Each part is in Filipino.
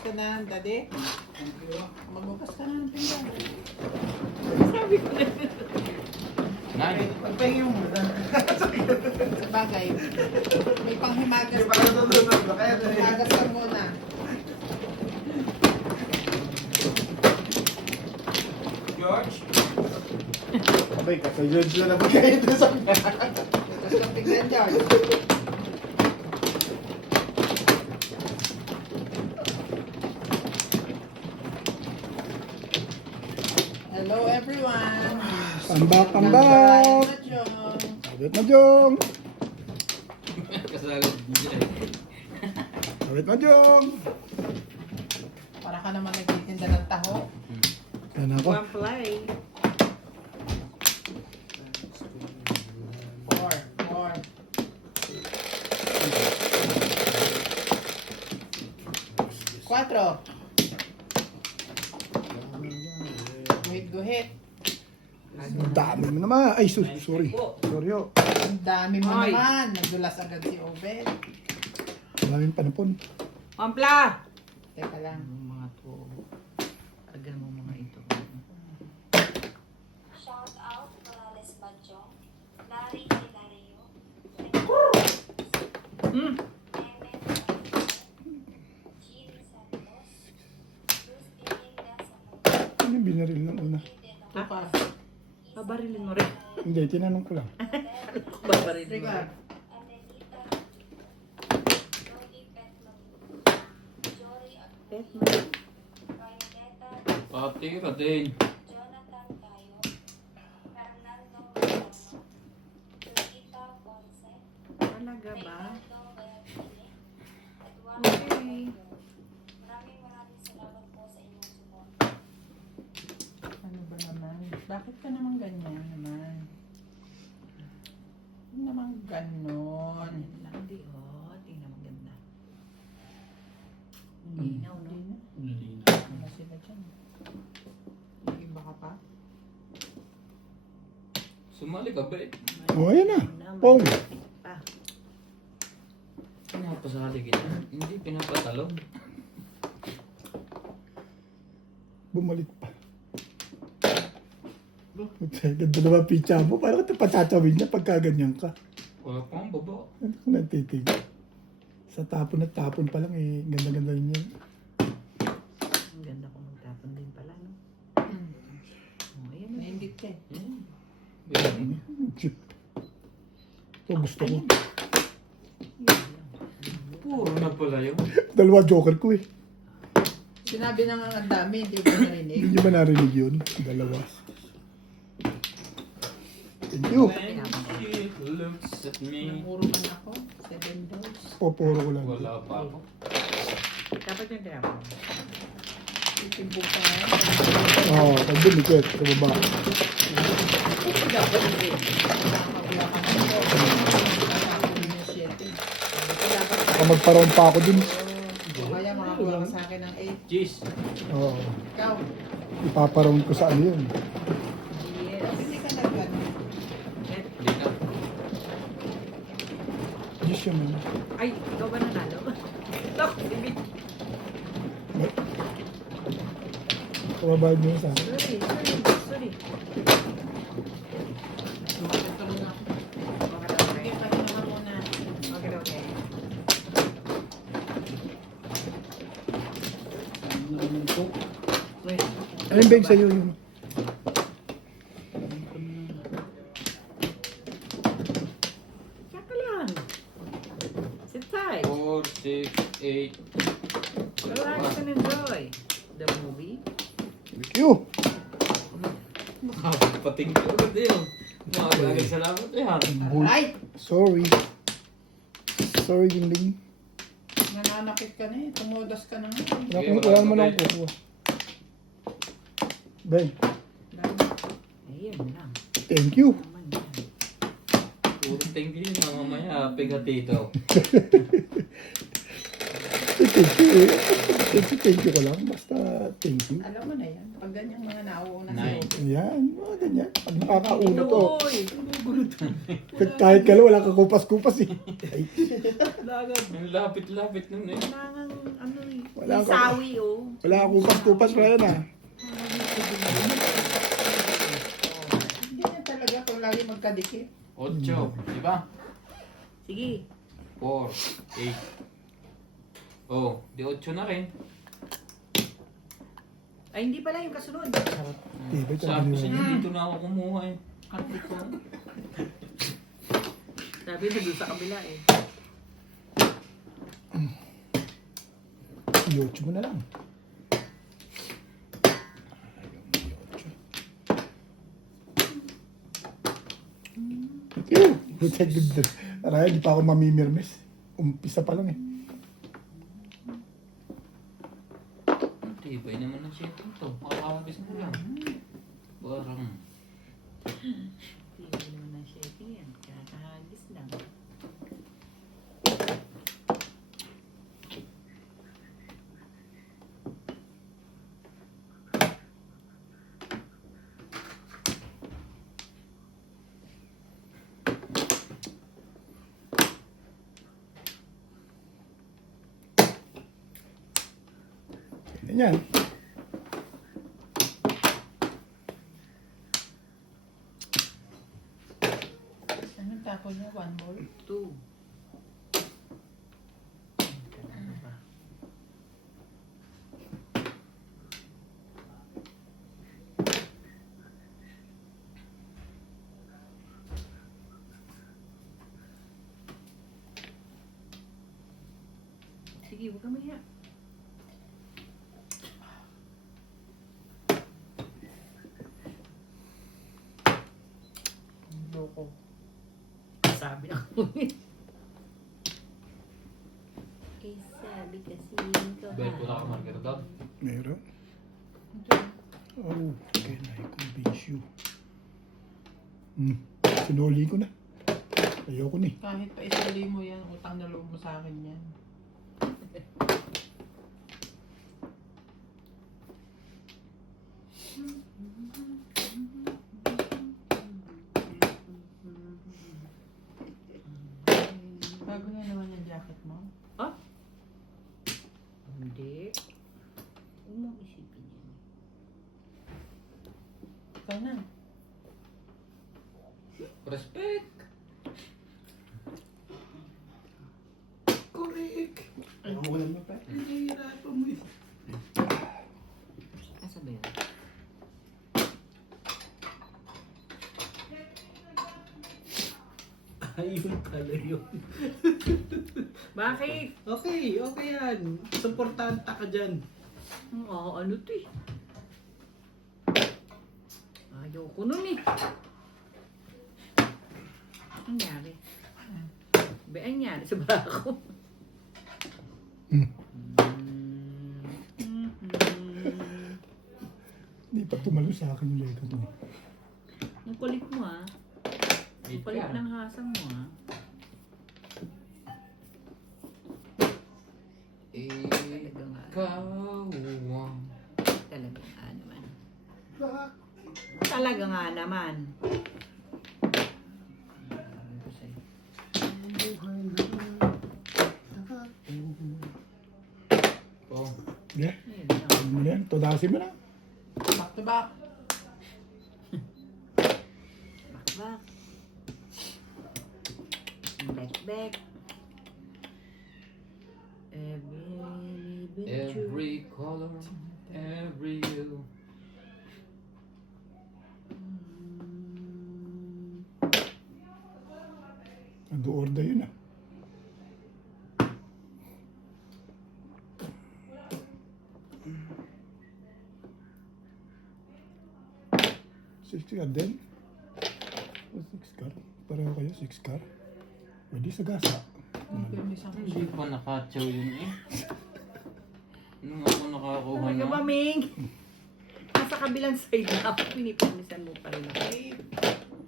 ka na, daddy. Magbukas ka na ng pinggan. Sabi ko na. Nine. Pagpahingin mo muna. Sa bagay. May panghimagas. Hindi para tutulog ba? Kaya Himagas ka muna. George? Abay, kasi yun na magkaya ito sa Bukas ng pinggan, George. Hello everyone. Tambak, tambak! Awit na, Jong! Kasali din siya. Awit na, Jong! Para ka naman nagtitinda ng taho. Yan ako. One play. Four. Cuatro. Guhit. Ang dami mo naman. Ay, sorry. Sorry, oh. Ang dami mo Ay. naman. Nagdulas agad si Obed. Maraming panapon. Pampla! Teka lang. Mga to. Tagal mo mga ito. Shout out Morales Badjong, Larry Hilario, Hmm. Emen Jean Santos, Luz Pininda Zamora, Ano yung binaril ng una? Ito pa. Babarilin mo rin. Hindi, tinanong ko lang. Babarilin mo Riga. rin. Anelita, Joey Petman, Jory Pet mo. Violeta, Patira din. Jonathan Cayo, Fernando Ramos, Lolita Ponce, Talaga ba? Reynaldo Bayagile, Eduardo Okay. Maraming salamat po sa inyong support. Ano ba naman? Bakit ka naman ganyan naman? Ano naman ganon? Hindi, oh. Tingnan mo ganda. Inaw, no? Ano sila dyan? May iba ka pa? Sumali ka ba eh? Oh, ayan na. Pong! Ah, Pinapasali kita. Hindi pinapatalon. Bumalik pa. Ganda naman pizza mo. Parang ito patsatawin niya pagka ganyan ka. Wala pang baba. Ano ko natitig? Sa tapon at tapon pa lang eh. Ganda-ganda rin yan. ang ganda ko magtapon din pala, no? Oh, ayan na. Nainggit ka eh. Chip. Ito gusto ko. Puro na pala yun. Dalawa joker ko eh. Sinabi na nga ang dami, hindi ko narinig. Hindi nyo ba narinig yun? Dalawa. Thank you. When she looks at me. Namuro man ako. 7 days. Poporo ko lang. Wala pa ako. Dapat yung tinapon. Itimbong ka ngayon. Oo, pag dumikit. Sa baba. Dapat hindi. Nakakabula ka na po. Nakakabula niya 7. Dapat Baka magparoon pa ako dun. Kaya makakuha ka sa akin ng 8. Cheese. Oo. Ikaw, Ipaparoon ko sa ano yun. yes. hindi ka nag-ano. Hindi na. Diyos yun man. Ay, ikaw ba nanalo? Look, baby. Kababayad mo yun sa akin. Sorry. Tuloy na ako. Sige, Okay. pahinga ka muna. Okay. Wait. Ayun, bag sa'yo yun. Saka lang. Sit tight. 4, 6, 8. Relax and enjoy the movie. Thank you. Pating ko ulit yun. Maraming salamat yan. Right! Sorry. Sorry, Dingding. Nananakit ka na eh. Tumudas ka na nga. Wala naman akong kukuha. Ben, Ayun lang. thank you. Naman yan. Puro thank you na mamaya. Pigatito. Thank you ko lang. Basta thank you. Alam mo na yan. Pag Pag ganyan mga nauuna Nine. sa Ayan, mga ganyan. Pag nakakauna to. Uy! Kahit kala, wala kang kupas-kupas eh. Ay, Ang lapit-lapit nun eh. Kailangan, ano eh. Wala May ka- sawi, oh. wala kang kupas-kupas pa yan ah. Hindi yan talaga kung lagi magkadikit. 8, di ba? Sige. 4, 8. Oh, di 8 na rin. Ay, hindi pala yung kasunod. Tibay Sabi ko sa talaga inyo, yun. dito na ako kumuha eh. Kapit ko. Sabi na doon sa kabila eh. Yocho mo na lang. Buti good. Araya, di pa ako mamimirmes. Umpisa pa lang eh. Ang tibay naman ng setting to. Makakabis mo lang. Parang, Hindi mo naman ang shaping yan. Kakahagis lang. Ganyan. Anong tapon niya? 1 ball? 2. Ano ba? Sige, huwag ka maya. Loko. Sabi ako eh. Sabi kasi ko. dahil wala ka marker doon. Meron. Ito. Oh, can I convince you? Sinuli ko na. Ayoko na eh. Kahit pa isuli mo yan, utang na loob mo sa akin yan. Bago na naman yung jacket mo. Hindi. Huwag mong isipin yan. Ikaw na. Respect! Correct. Ang ulam na pa. Nahihirapan mo eh. Asa ba yan? Ayun pala yun. Bakit? Okay, okay yan. Supportanta ka dyan. Ano to eh? Ayoko nun eh. Ang nangyari? Ba, ang nangyari sa bako? Hindi pa tumalo sa akin yung Lego to. Ang kulit mo ah. Ang 8 kulit ka. ng hasang mo ah. Ikaw Talaga nga naman. Talaga nga naman. Oh, Yeah, Ayun lang. ano mo na yan? Todasin mo na. Back to back. Back. Back. every color, every hue. Nag-order yun ah. Six car din? Six car? Pareho kayo, six car? Pwede sa gasa. Ang permis ako. Hindi pa nakatsaw yun eh. Nung ako nakakuha Talaga ba, na. Ming? Nasa kabilang side na ako. Pinipinisan mo pa rin ako. Eh,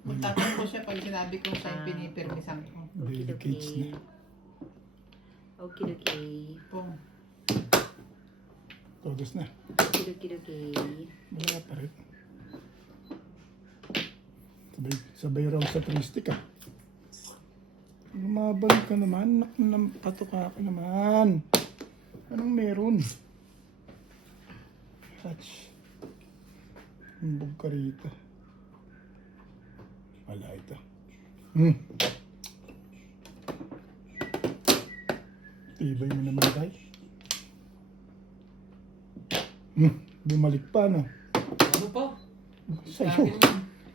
magtatanong ko siya pag sinabi kong sa'yo pinipermisan ko. Baby kids na. Okay. Pong. Todos na. Kido-kido-ki. Wala pa rin. Sabay raw sa 3 stick ah. Lumabalik ka naman. Patuka ka naman. Anong meron? Hatch. Humbog ka rito. Wala ito. Tibay mo naman guys. Bumalik pa no. Ano pa? Sa'yo.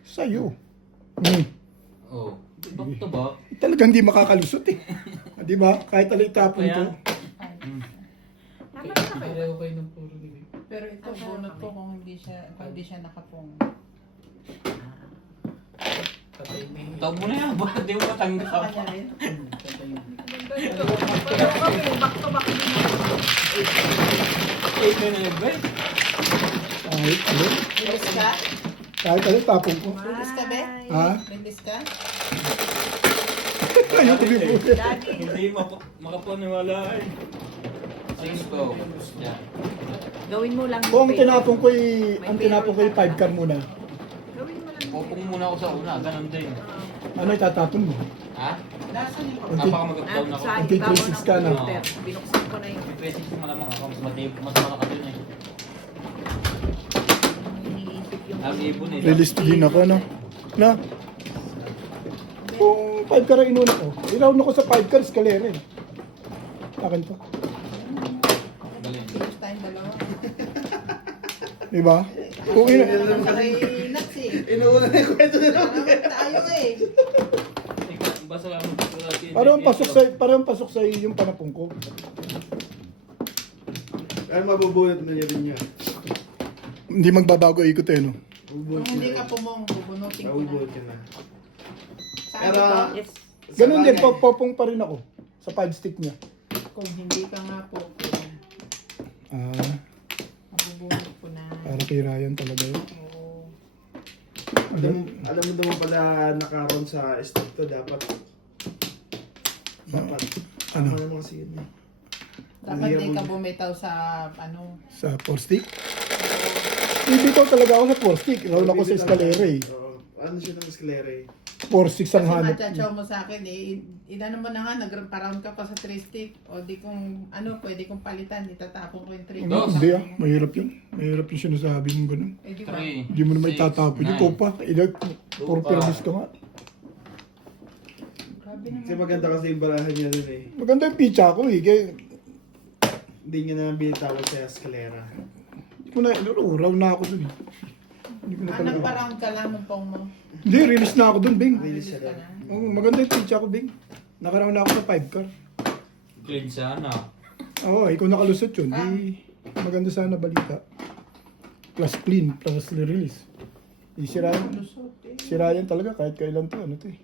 Sa'yo. Oh, back to back. Talagang di makakalusot eh. Di ba? Kahit alay tapon Kaya? ko. Tama na kayo. Pareho kayo ng puro bibig. Pero ito, bunot ko kung hindi siya nakapong. Tawag mo na yan, bakit di mo matanggap? Kanya rin. Pareho kami. Back to back din. 8 na na ba? Kahit alay. Bilis ka? Kahit alay tapon ko. Bilis ka, be? Ha? Bilis ka? Ayoko din po. Daddy. Hindi makapaniwala eh. 6 to. Yan. Gawin mo lang. Kung yung tinapon ko yung 5 car muna. Gawin mo lang. Popong muna ako sa una, ganun din. Ano itatapon mo? Ha? Nasaan yung Okay. Baka mag-up-down ako. Sa Okay, ibabaw 360 ng ka na. computer. Binuksan ko na yung 360 malamang ako, mas malaka din eh. iniisip yung... Ang ibon eh. Release din ako, no? Na? Kung 5 car ang inuna ko, i-round ako sa 5 car, escalera eh. Akin to. Galing. Bilis tayong dalawa. Diba? Kung ina... Naman sa kay Nuts eh. Inuuna na yung kwento na Naman tayo eh. Basta lang. Parang pasok sa yung panapong ko. Ay, mabubunot na niya rin niya. Hindi magbabago ikot eh, no? Kung Mabubunot hindi na. ka pumong, bubunutin ko na. Mabubunot ka na. Saan Pero, ito? Yes. Ganun din, Sabagay. popong pa rin ako. Sa 5 stick niya. Kung hindi ka nga po, Ah, mabubunot ko na. para kay Ryan talaga yun. Oo. alam mo naman pala nakaroon sa stick to, dapat. Ano? Ano naman kasi yun eh. Dapat di ka bumitaw sa ano. Sa 4 stick? Ibitaw talaga ako sa 4 stick. Round ako sa escalera eh. Oo. Ano siya ng escalera eh? 4-6 ang Kasi hanap. matchachaw mo sa akin eh. Inano mo na nga, nag-round ka pa sa 3 stick. O di kung ano, pwede kong palitan. Itatapon ko yung 3. Hindi ah, mahirap yun. Mahirap yung sinasabi mong ganun. Eh di ba? 3. Hindi mo naman itatapon. Ikaw pa. Puro permis ka nga. Grabe naman. Kasi maganda kasi yung barahan niya dun eh. Maganda yung pizza ko eh. Kaya, Hindi niya na binitawag sa escalera. hindi ko na, round na ako dun eh. Hindi ko na talaga. Nagpa-round ka lang ng pong mo. Hindi, release na ako dun, Bing. Release Release siya ka lang. na. Oo, maganda yung pizza ko, Bing. Nakaround na ako sa 5 car. Clean sana. Oo, ikaw nakalusot yun. Di, maganda sana balita. Plus clean, plus release. Si Ryan, Lusot eh. si Ryan talaga kahit kailan to, ano to eh.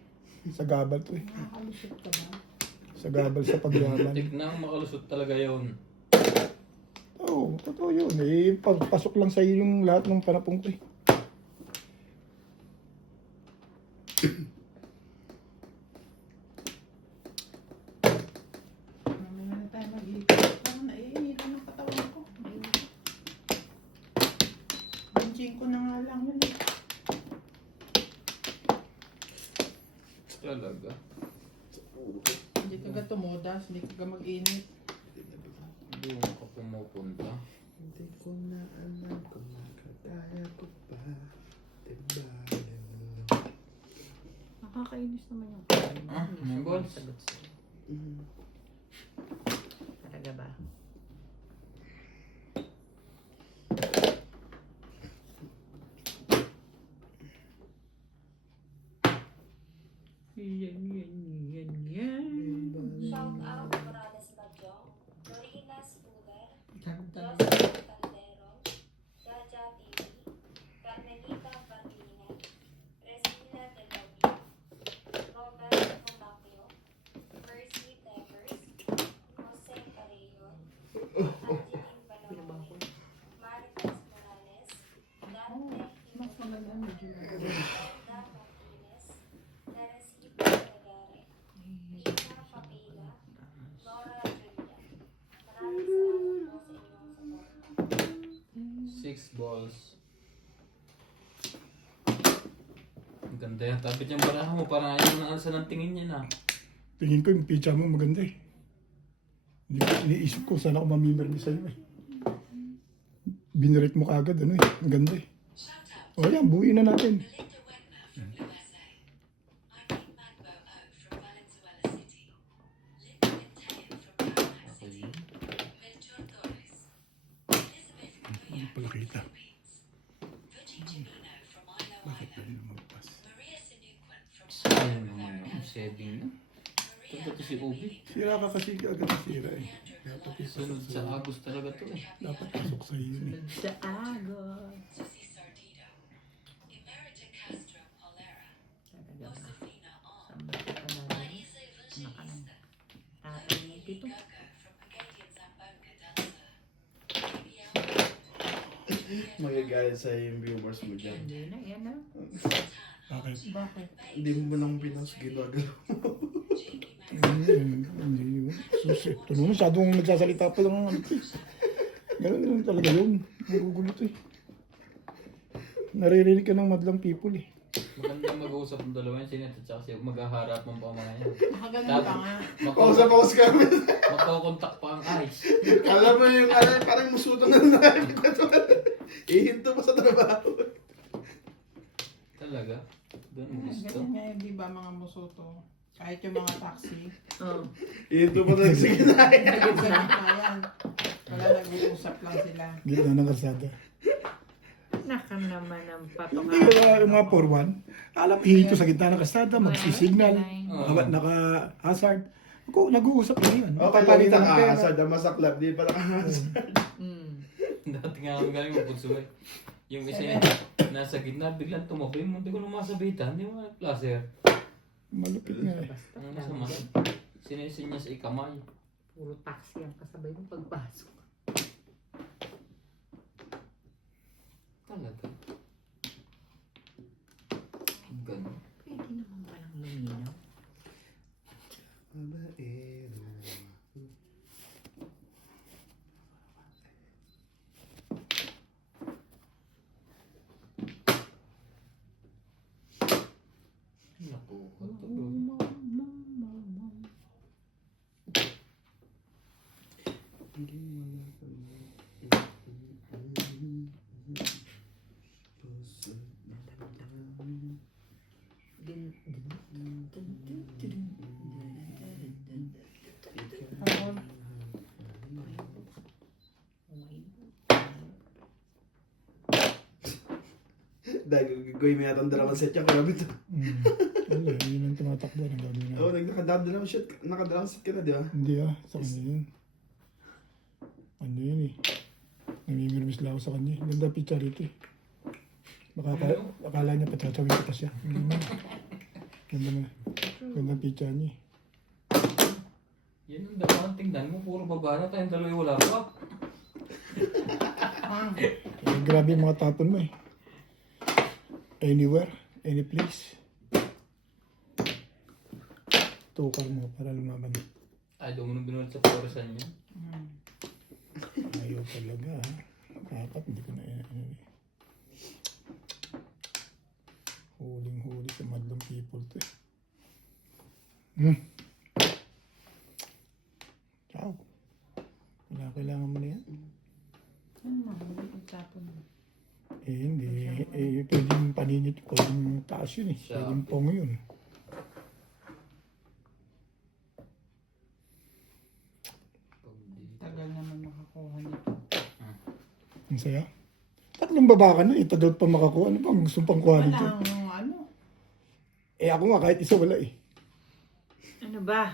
Sa gabal to eh. Nakakalusot ka ba? Sa gabal sa pagyaman. Tignan makalusot talaga yun. Oo, totoo yun. Eh, pasok lang sa iyo yung lahat ng panapong ko eh. Mamaya na tayo mag-iikot. Parang naiinitan ng katawan ko. Benching ko na nga lang yun eh. Talaga. Hindi ka tumudas, hindi ka mag-init. Hindi mo ka pumupunta. Hindi ko na alam kung makakaya ko pa. Diba? Nakakainis naman yung Ah, may balls. Talaga ba? Shout out Morales Badyong, Dorina Spuder, Ganda. Joseph Calderon, Jaja TV, Carmelita Barlinan, Resina De Lovio, Robert Romacchio, Mercy Devers, Jose Carreon, Angeline Balonde, Marites Morales, Dante Mas maganda medyo Brenda Martinez, Teresita Tagare, Ina Papila, Nora Julia. Maraming salamat po sa inyong support. balls. Ang ganda yan. Tapit yung baraha mo. Parang ayaw na alsa ng tingin niya na. Tingin ko yung pizza mo maganda eh. Hindi ko iniisip ko sana ako mamimirmi sa'yo eh. Binirate mo kaagad ano eh. Ang ganda eh. O yan, buuin na natin. Hindi pala kita. Bakit na rin magpas? Sayang naman yung saving na. Ito to si Ubi. Sira ka kasi agad sira eh. Dapat Sunod sa Agos talaga to eh. dapat pasok sa iyo yun eh. Sa agos. Talaga ba? Saan ba ito panalo? Tatay mo dito. Magagaya sa yung viewers mo dyan. Hindi na, yan na. Bakit? Bakit? Hindi mo lang pinos ginagalaw. Hindi yun. Susi. Ito naman, masyadong nagsasalita pa lang. Ganun lang talaga yun. Nagugulo to eh. Naririnig ka ng madlang people eh. Maganda mag-uusap ng dalawa yan. Sinita tsaka siya. Maghaharap ng pamamayan. Nakaganon ka nga. Paus kami. Magkakontak pa ang eyes. Alam mo yung parang musuto na narinig ko ito. Ihinto pa sa trabaho. Talaga? Ganun gusto. Ganyan nga yun, di ba mga musoto? Kahit yung mga taxi. Oh. Ihinto pa na sa ginahin. Ganyan yan. Wala, nag-uusap lang sila. Gitna ng kalsada. Naka naman ang Hindi patungan. yung mga 4-1. Alam, hihito sa gitna ng kalsada, magsisignal. Oo. Naka-hazard. Ako, nag-uusap na yan. Okay, lagi nakahasad. Ang masaklap. Di pa nakahasad. Dati nga kami galing magpunso eh. Yung isa yung nasa gitna, biglang tumabi. Hindi ko naman masabitan. Hindi mo nag-placer. Malupit nga eh. Basta Ang masama. Sinisin niya sa ikamay. puro taxi ang kasabay mo pagpasok. Talaga. Ganun. Pwede naman palang luminaw. Babaero. Naku. Habol. Dahil gawin mo yata ang dalawang set yung kaya ito. Wala, yun ang tumatakbo ng gagawin na. Oo, nakadalawang set. Nakadalawang set ka na, di ba? Hindi sa kanya yun. Ano yun eh. Namimirmis lang ako sa kanya. Ganda picture rito eh. Akala niya patatawin ko pa siya. Hindi naman. Ganda picture niya eh. Yan ang dalawang tingnan mo. Puro baba na tayong dalawa wala pa. Grabe yung mga tapon mo eh. Anywhere, any place. Tukar mo para lumaban. Ay, doon mo nang binunod sa foresan niya. Ayaw talaga ha. Dapat hindi ko na ano eh. Huling-huli sa madlang people to eh. Ciao. Kailangan mo na yan. Ano na, hindi pagtapon mo. Eh hindi. Eh pwedeng paninit. Pwedeng taas yun eh. Pwedeng pong yun. Tagal naman makakuha nito. Ang saya. Tatlong baba ka na eh. Tagal pa makakuha. Ano bang gusto pang kuha nito? Walang ano. Eh ako nga kahit isa wala eh. Ano ba?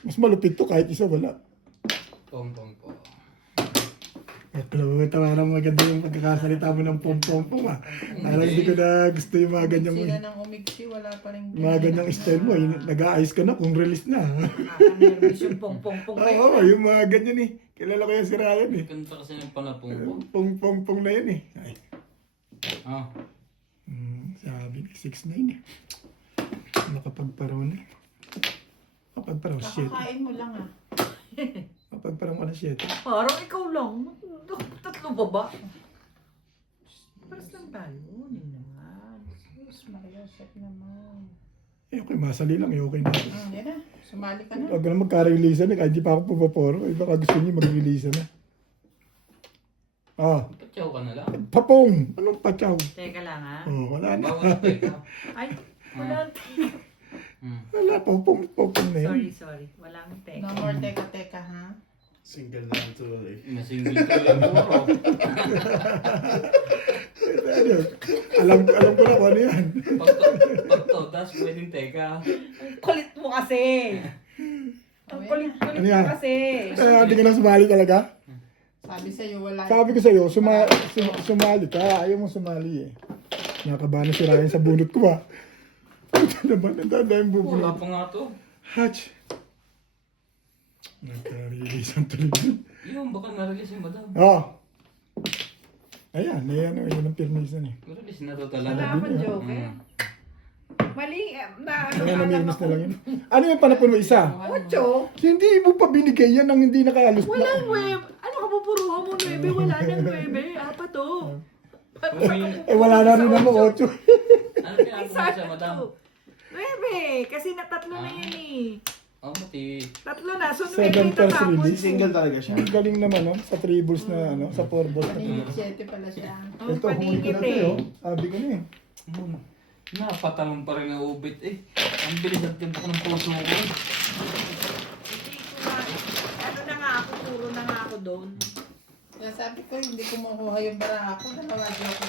Mas malupit to kahit isa wala. Pong. At tawa naman maganda yung pagkakasalita mo ng pom-pom-pom ah. Parang hindi ko na gusto yung mga ganyan mo. Sila nang umiksi, wala pa rin. Mga ganyang style mo. Nag-aayos ka na kung release na. Nakaka-nervous yung pong-pong-pong na yun. Oo, yung mga ganyan eh. Kilala ko yan si Ryan eh. Kanta kasi ng panapong ko. Pong-pong-pong na yan eh. Ay. Ah. Sabi ni 6'9 eh. Nakapagparaw na. Kapagparaw, shit. Kakakain mo lang ah. Kapagparaw ka na shit. Parang ikaw lang. Tatlo ba ba? tayo. Hindi naman. Sus, Maria Joseph naman. Eh, okay, masali lang. Eh, okay na. Yan na. Sumali ka na. Huwag na magka-release na. Kahit di pa ako pupaporo. Eh, baka gusto niyo mag-release na. Ah, Patsaw ka na lang. papong! Anong patyaw? Teka lang ha. Oh, wala na. Bawal na teka. Ay, walang Wala, papong na yun. Sorry. Walang No teka. more teka-teka, ha? Single na lang tuloy. Nasingle tuloy puro. Ano? Alam ko na kung ano yan. Pagto, tas pwedeng teka. Ang kulit mo kasi. Ang kulit-kulit Ano mo yan? kasi. Hindi ka na sumali talaga? Sabi sa'yo, wala. Sabi ko sa'yo, sumali ka. Ayaw mo sumali eh. Nakabana si Ryan sa bunot ko ba? Ito naman, ang dadayang Wala bubunot. pa nga to. Hatch! Nagka-release ang tuloy. Yun, baka na-release yung madam. Oh! Ayan, yun ang pirmisan eh. Release na to talaga. Wala akong joke eh. Mm. Mali. Ayan, namirmis na lang yun. Ano yung panapon mo isa? Ocho. Hindi mo pa binigay yan ang hindi nakahalus na. Walang web. Ano ka pupuruhan mo, 9? Wala nang 9. Apat to. Eh wala na rin naman 8. Ano pinagawa sa madam? 9. Kasi natatlo na yan eh. Oh, mati. Tatlo na. So, 7 9 pairs tatapos. release. Single talaga siya. Ang galing naman no? Sa 3 balls na ano, sa 4 balls. Paningit 7 pala siya. Ang Ito, huli ko paningit na ito eh. eh. Sabi ko na eh. Napatalong pa rin ang ubit eh. Ang bilis at tibok ng puso ko. Hindi ko na. Ano na nga ako, turo na nga ako doon. Kaya sabi ko, hindi kumukuha yung bara ako. Dalawa joke ko.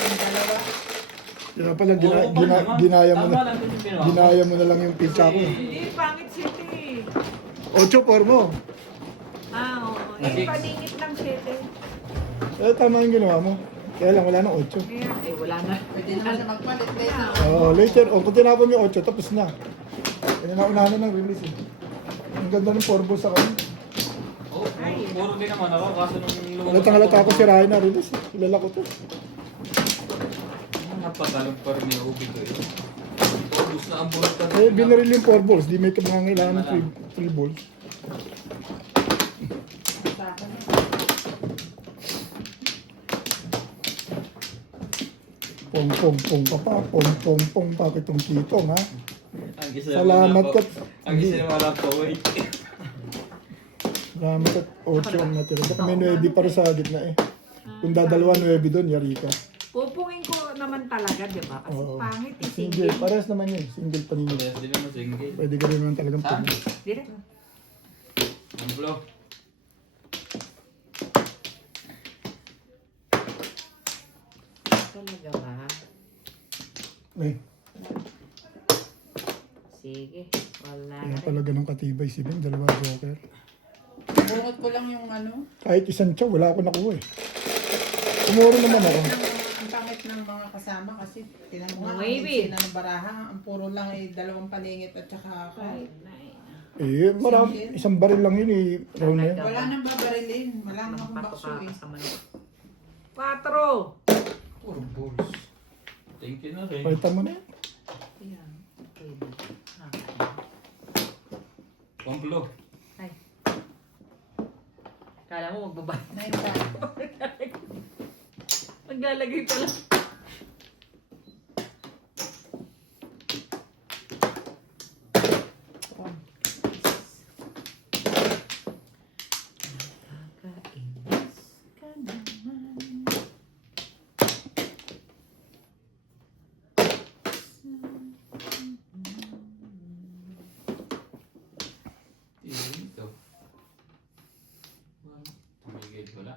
Yung dalawa. Kaya pala, Puro pa naman. ginaya mo Tama na. lang din yung pinawa ko. Ginaya mo na lang yung pizza ko. Hindi, pangit city eh. 8 4 mo. Oo. Eh, paningit lang 7. Eh, tama yung ginawa mo. Kaya lang, wala nang 8. Kaya, eh, wala na. Pwede naman siya magpalit later. Oh, later, kung tinapon mo yung 8, tapos na. Kaya naunahan na ng release eh. Ang ganda ng 4 balls ako. Oh, puro din naman ako. Kaso nung lumabas Halatang-halata ako si Ryan na release eh. Kilala ko to. Napatalong pa rin yung ubit ko eh. Ubus na ang buhat pa Eh, binaril yung 4 balls. Di may kailangan ng 3 balls. Sa akin na. Pong, pong, pong pa pa. Pong, pong, pong pa kitong kitong ha. Ang isa Salamat naman ka. po. Ang isa naman lang po, wait. Salamat at 8 ang natira. Baka may 9 para sa gitna eh. Kung dadalawa 9 doon, yari ka. Pupungin ko naman talaga, di ba? Kasi Oo. pangit eh, Single. single. Parehas naman yun. Single paningin. Yes, di naman single. Pwede ka rin naman talagang Saan? pong. Direct. Ang flow. Talaga ba? Eh, Sige. Wala kaya rin. pala ganun katibay si Ben. Dalawa joker. Bungot ko lang yung ano. Kahit isang chow, wala ako nakuha eh. Kumuro naman ako. Ang pangit ng mga kasama kasi tinanong nga, ang Maybe. eksena ng baraha, ang puro lang ay dalawang paningit at saka ako. Eh, marami. Isang baril lang yun eh. Round na yun. Wala nang babarilin. Wala nang akong Pato bakso ka eh. sa manok. 4! Puro balls. Thank you na rin. Pakita mo na yan. Ayan. Okay na. Ang flow. Ay. Kala mo magbabayad. Nine pa. Maglalagay pala. Nakakainis ka naman. Dito. Tumigil wala.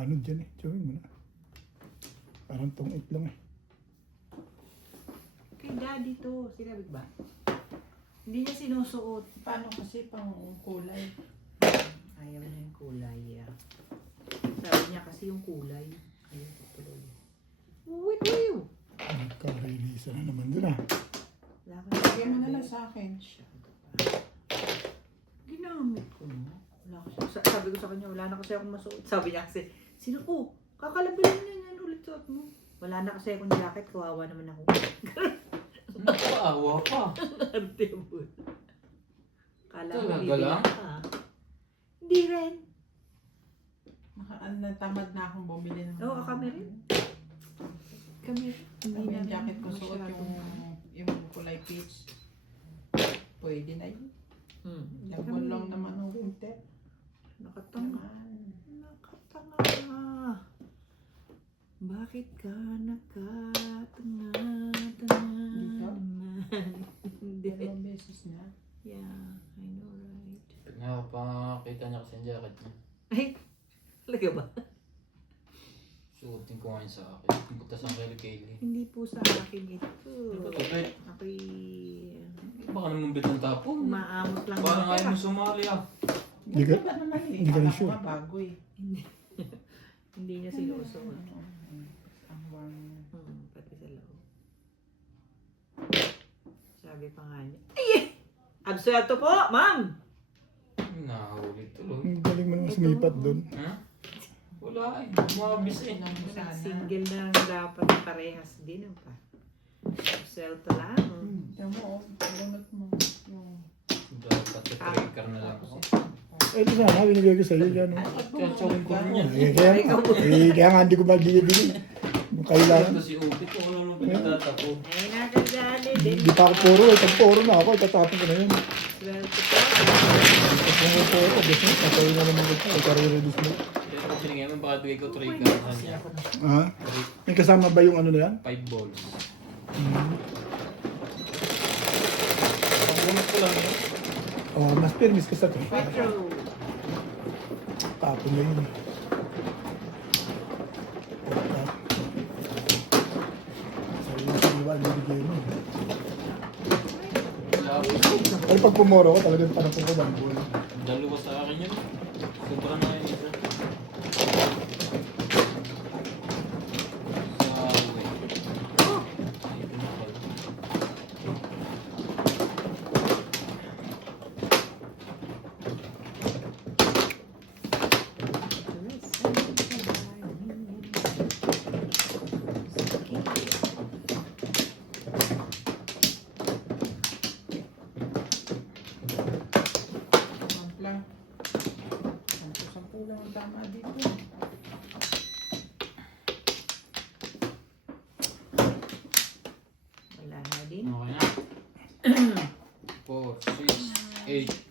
Paano dyan eh? Gawin mo na. Parang tungit lang eh. Kay daddy to. Sinabi ba? Hindi niya sinusuot. Paano kasi pang kulay? Ayaw niya yung kulay. Sabi niya kasi yung kulay. Ayun, tuloy. Wait, wait. Nagka-release na naman dun ah. Wala ka Lagyan mo na lang sa akin. Ginamit ko no. Wala kasi, sabi ko sa kanya, wala na kasi akong masuot. Sabi niya kasi, sino ko? Kakalabalin niya yan ulit suot mo. Wala na kasi akong jacket, kawawa naman ako. Nakaawa ka. Artibul. Kala mo Talaga bibili lang? ka. Hindi rin. Natamad na akong bumili ng... Oo, kami rin. Kami rin. Kami na yung jacket ko suot masyado. yung kulay peach. Pwede na yun. Labon lang naman ng winter. Nakatanga. Naman. Nakatanga. Bakit ka nakatanga? Tanga Dito? naman. Hindi. Dalawang beses na. Yeah, I know right. Nakapakita niya kasi ang jacket niya. Ay, talaga ba? Suotin ko ngayon sa akin. Butas ang kay Kaylee. Hindi po sa akin ito. Ano ba ito, Bet? Ako'y Baka naman Bet ang tapon. umaamot lang. Parang ng ayaw pera. mo sumali ah. Hindi ka- Ganda naman eh. hindi ka rin Akala ko sure. nga bago eh. Hindi niya sinusuot. Ang warm. Pati sa loob. Sabi pa nga niya, ay! Absuelto po, ma'am! Nahuli tuloy. Ang galing mo naman sumipat dun. Ha? Wala eh. Mabis eh. Sana. Single na dapat parehas din. Ang pa. Absuelto lang. Tignan mo, bunot mo. Yung... Dapat i-tracker na lang ako. Eh, di sana, binigay ko sa'yo yan. Oh. Kachawin ko rin yan. Kaya nga hindi ko mabili-bili. Kung kailangan. Ito si Upit kung ano nung pinatatapo. Ay, nakadali din. Hindi pa ako puro eh. Pag puro na ako, itatapon ko na yun. Absuelto po. Pag mga puro, gusto mo, patayin na naman ito. Ikarire-release mo. Kaya kung pinigay mo, baka bigay ko tracker sa kanya. Ha? May kasama ba yung ano na yan? 5 balls. Hmm. Ang bunot ko lang yun. Oh, mas permis ka sa ito. Retro. Tapon na yun. Sa'yo yung siniwa, bibigay mo. Ay, pag pumoro ko, talagang panapon ko bang buwan. Dalawa sa akin yun. Sobra na yun isa. Sa uwi. Ay, ito na pala. Lang. Sampu lang ang tama dito. Wala na din. Okay na. 4, 6, 8.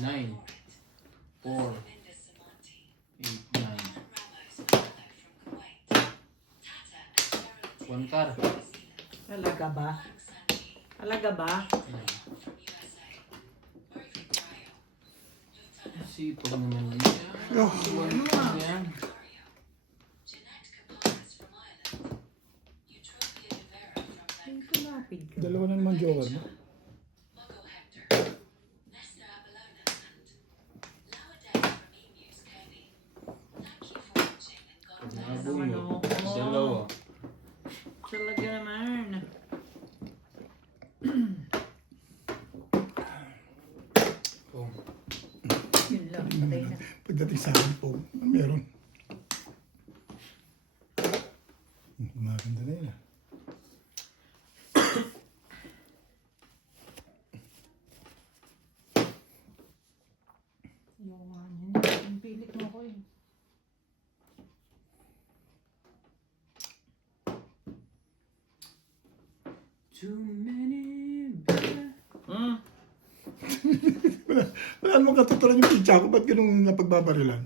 Nine, 4, 8, 9. One car. Talaga ba? Talaga ba? Sipag naman yan. One yan. Ay, tumapid ka. Dalawa na naman joker mo. Nabuyo. Dalawa. Talaga naman. Oh. Yun lang, patay na. Pagdating sa akin po, meron. Maganda na yun ah. Yung ano, yung pilit mo ko eh. Too many. Wala namang katuturan yung pizza ko. Ba't ganun napagbabarilan?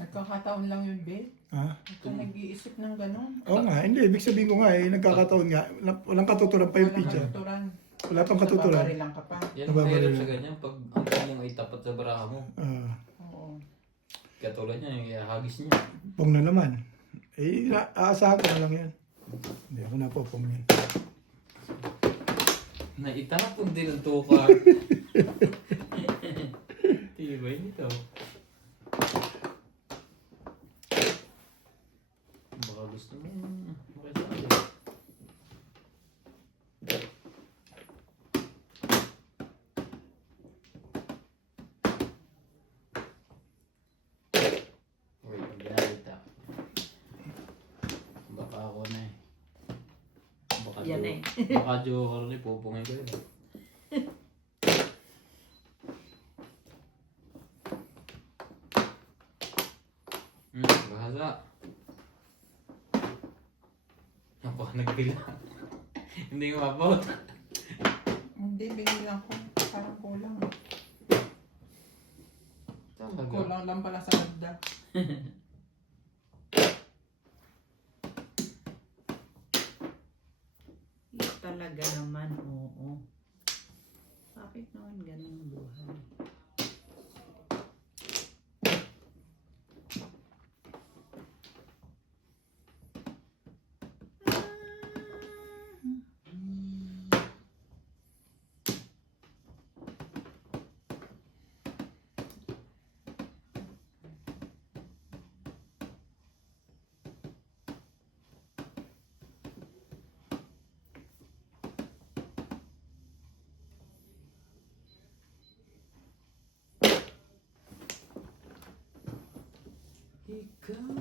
Nagkakataon lang yung bed. Ha? Ito nag-iisip ng gano'n. Oo nga, hindi. Ibig sabihin ko nga nagkakataon nga. Walang katuturan pa yung Walang pizza. katuturan. Wala pang katuturan. Babarilan ka pa. Yan ang Nababaliw mahirap na. sa ganyan pag ang pamong ay tapat sa baraha mo. Oo. Katulad niya, yung ihagis niya. Pong na naman. Aasahan ko na lang yan. Hindi ako napopong yan. Naitanapon din ang tukar. Tibay nito. Baka gusto mo makisali. Uy, pag ginalita. Baka ako na eh. Baka Yan Jo- eh. Baka joker na pupungay ko yun. Bahasa. Ako nagbilang. Hindi ko mabot. Hindi, binilang ko. Parang kulang. Talaga. Kulang lang pala sa ganda. Talaga naman, oo. Bakit naman ganun ang buhay? Ikaw.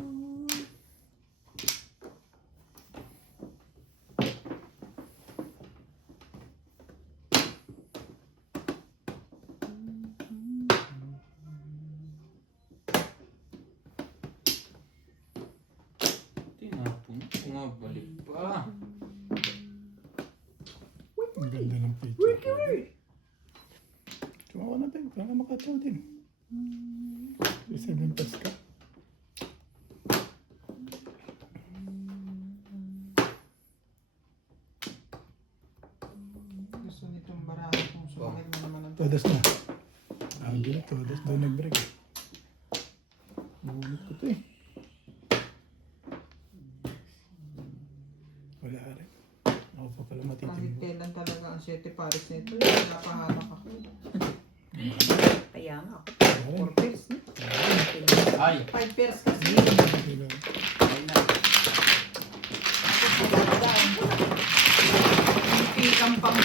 Tinapon ko nga, balik pa. Ang ganda ng pizza. Tumawa natin. Wala na makatsaw din. 7 pesos ka. Gusto nitong baraha kung sumakit mo naman ang Todas na. Hindi, todas daw nag-break. Nagulit ko to eh. Wala rin. Ako pa pala kahit matitim. kailan talaga ang 7 pares nito. Napahamak ako. Kaya nga ako. Wala rin. 4 pairs na. Ay! 5 pairs kasi. Wala. Ay na. Hindi kang pang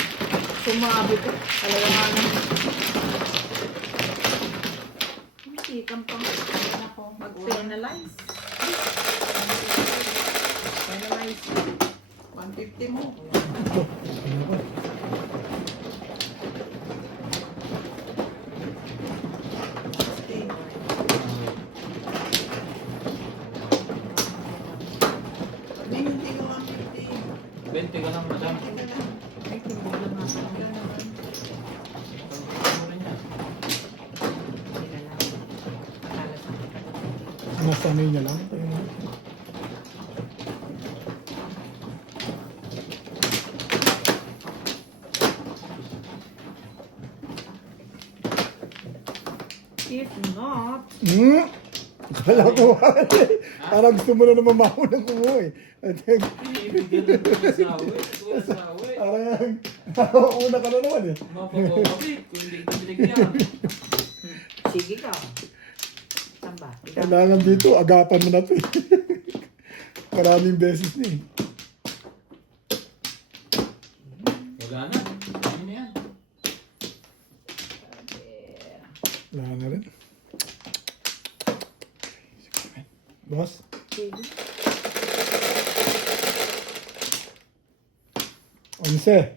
sumabi ko. Talaga nga naman. Hindi kang pang Ako, mag-penalize. Penalize. 150 mo. Ito. Ano ko? Stay. Hindi, hindi ko 150. 20 ka lang, madam. Tingnan na. Ay, tumulang nga pala. Wala naman. Ano rin yan? Sila lang. Malalasakit. Nasanay niya lang. Ayun. If not, Kala ko, parang gusto mo na naman maunang kumuha eh. Ibigyan ng kumasawi. Kumasawi. Parang una ka na naman eh. Mapapapapit kung hindi ka binigyan. sige ka. Samba. Kailangan dito, agapan mo na to eh. Maraming beses na eh. Wala na. Ano na yan? Wala na rin. Boss, Sige. 11.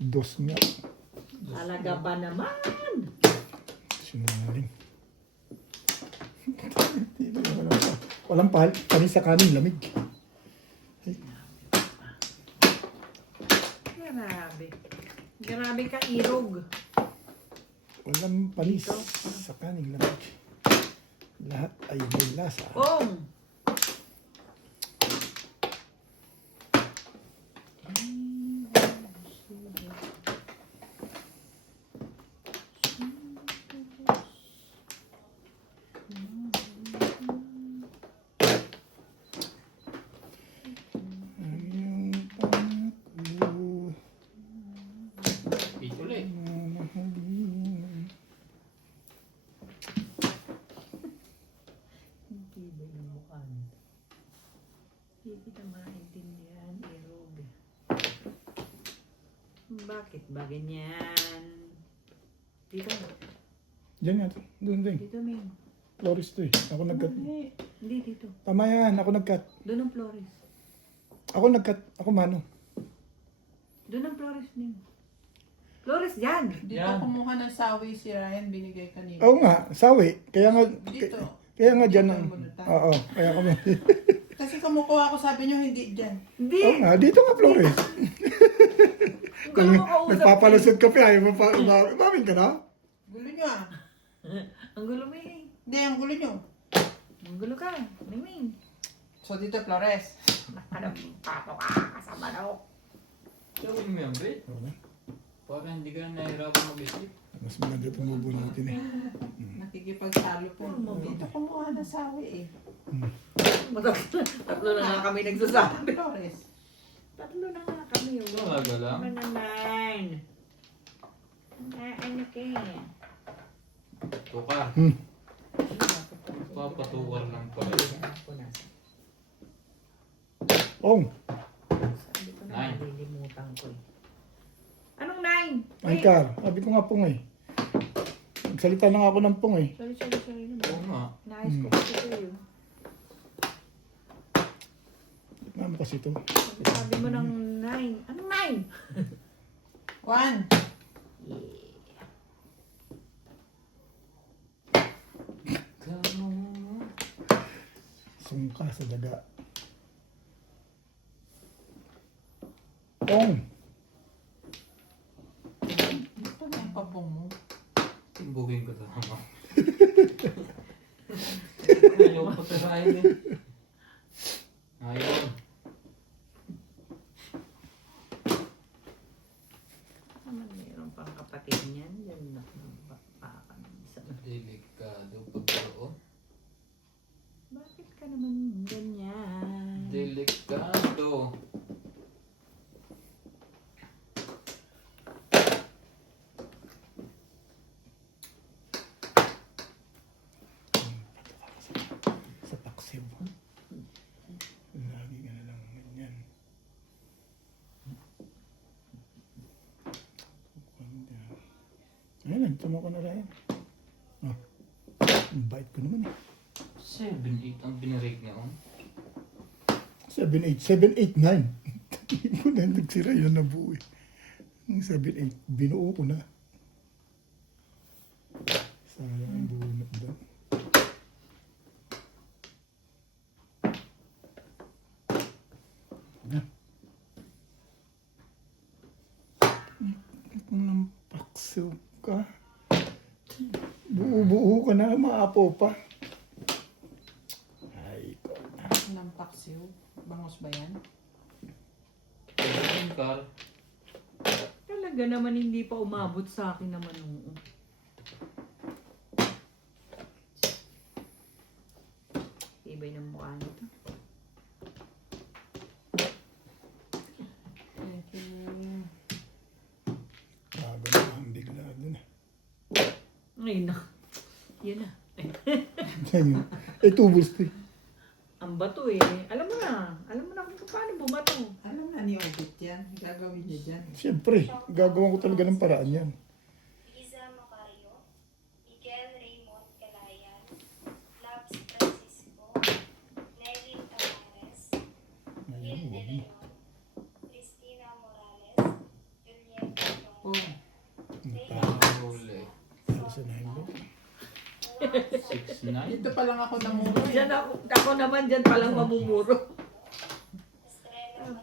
Dos nga. Talaga ba naman? Sinungaling. Walang pal. Kanin sa kanin, lamig. Grabe. Grabe ka, irog. Walang panis sa kaning lamig. Lahat ay may lasa. Pong! Ang pangako, Ito ulit. mamahalin. Hindi ba yung mukha nito? Hindi kita maintindihan, Erobe. Bakit ba ganyan? Dito, Diyan nga, doon din. dito, Ming. Flores to eh. Ako nag-cut. Hindi, dito. Tama yan, ako nag-cut. Doon ang Flores. Ako nag-cut. Ako mano. Doon ang Flores, Ming. Flores, dyan! Dito Yan. kumuha ng sawi si Ryan, binigay kanina. Oo nga, sawi. Kaya nga, Dito. kaya nga dyan Dito ang... ang bunutan. Oo, kaya kami. Kasi kumukuha ako, sabi nyo, hindi dyan. Hindi! Oo nga, dito nga Flores. Kung mo kausap Nagpapalusot ka pa, ayaw mo pa, umamin ka na? Gulo nyo ah. Ang gulo, Ming. Hindi, ang gulo nyo. Ang gulo ka, Ming. So dito, Flores. Anong pato ka, kasama na ako. Gawin mo yan, babe. Oo. Para hindi ka nahihirapan mag-isip. Mas maganda tumubunutin eh. Nakikipagsalo po. Dito kumuha ng sawi eh. Tatlo na nga kami nagsasabi. Flores. Tatlo na nga kami. Talaga lang. Mananain. Ano kaya? Tukar. Papatukar lang pala. Ong, Sabi ko na Nine. malilimutan ko eh. Anong nine? Angkar. Sabi ko nga pong eh. Nagsalita na nga ako ng pong eh. Sorry naman. Oo nga. Nais ko kasi ito yun. Mama kasi ito. Sabi mo ng nine. Anong nine? 1. Sungka sa daga. Ong. Ito na yung pabong mo. Timbugin ko tama. Ayaw ko patirahin eh. Ayaw. Naman mayroon pang kapatid niyan. Yan na. Bakpakan. Isa na. Delikado pagkaroon. Bakit ka naman ganyan? Delikado. Sa paksiw. Lagi ka na lang ganyan. Ayun, nagtama ko na rin. Ah, ang bait ko naman eh. 7-8 ang binarake niya oh. 7-8. 7-8-9. Hindi ko na nagsira yun na buo eh. Yung 7-8, binuo ko na. Sayang ang buo na doon. Na. Kung nang pakso ka, buo-buo ka na, maapo pa. Ay, ko na. Ng paksiw. Bangos ba yan? Angkar. Talaga naman hindi pa umabot sa akin naman noon. Ibay ng mukha nito. Thank you. Bago na ang bigla doon. Ngayon na. Yan na. Ayun. Eh, tubos to eh. Ang bato eh. Alam mo na kung paano bumato. Alam na ni Obit yan. Gagawin niya dyan. Siyempre, gagawa ko talaga ng paraan yan. Liza Macario, Miguel Raymond Calayan, Labs Francisco, Nevin Tamares, Will Ayun, De huwag mo. Leon, Cristina Morales, Juliet Oh. Perdona, Huli. Isa na yun. 6-9. Dito pa lang ako namuro eh. Diyan ako naman dyan palang mamumuro. Estrella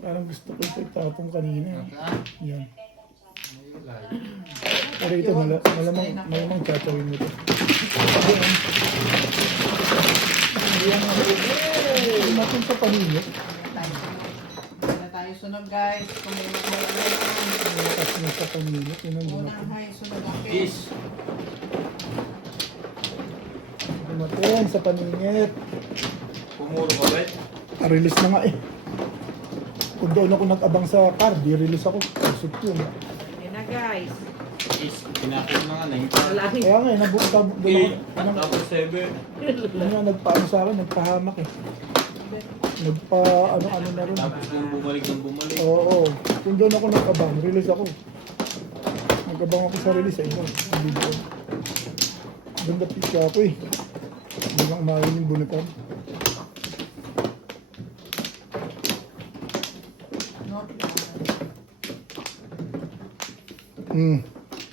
Parang gusto ko ito itapong kanina. Naka. Yan. Rebecca Chan. May layo. Pero ito, malamang tatawin mo ito. Hindi natin sa paninit. Hindi na tayo sunog guys. Kung may magmulay Malakas mo sa paninit. Yun ang unang hay, sunog ang Kiss. dumating sa paninit. Pumuro ka, bet. Release na nga eh. Kung doon ako nag-abang sa car, di-release ako. Pasok yun. Yan na guys. Kiss. Pinakot na nga na yung parang. Wala rin. Kaya nga eh, nabuktab doon ako. Tapos 7. Ano nga, nagpaano sa akin, nagpahamak eh. Nagpa ano-ano na rin. Tapos kung bumalik ng bumalik. Oo. Kung doon ako nag-abang, release ako. Nag-abang ako sa release eh. Hindi doon. Ganda pizza ako eh. Hindi lang umayon yung bunutan.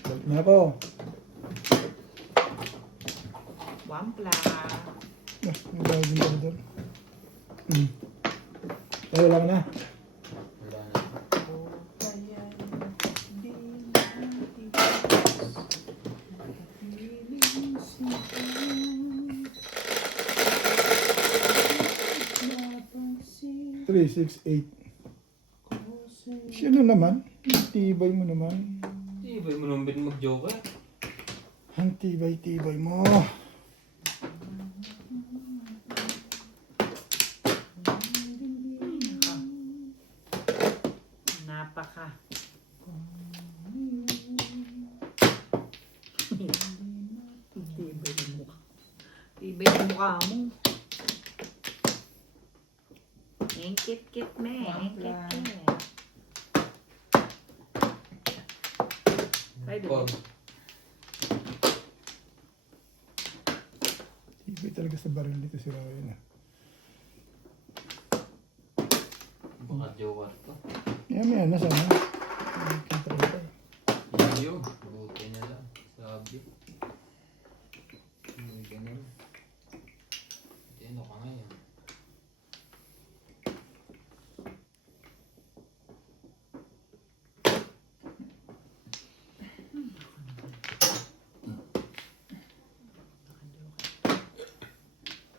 Balik na ako. Wampla. Nagagawin ka doon. Tayo lang na. Wala na. Three, six, eight. Sino naman? Tibay mo naman. Di ba yung manumbit mag-joker? Ang tibay-tibay mo. Napaka. Tibay yung mukha. Tibay yung mukha mo. Ang kit-kit me. Ang kit-kit. Ay, Pag. Tibay talaga sa baril nito si Ryan. Baka joker to. Maya na sana. Kita ko pa. Iyo. Buti na lang. Sabi. Hindi ganun. Hindi ano ka ngayon.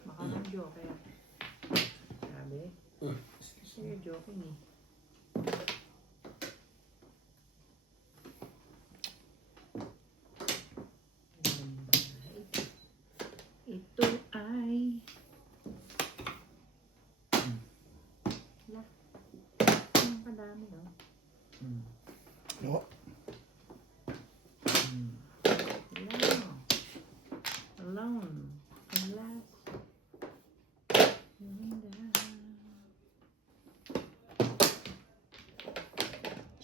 Baka ng joker. Sabi. Sige, joking eh. Ito ay... Wala. Ang kadami no? Oo. Alone. Alas.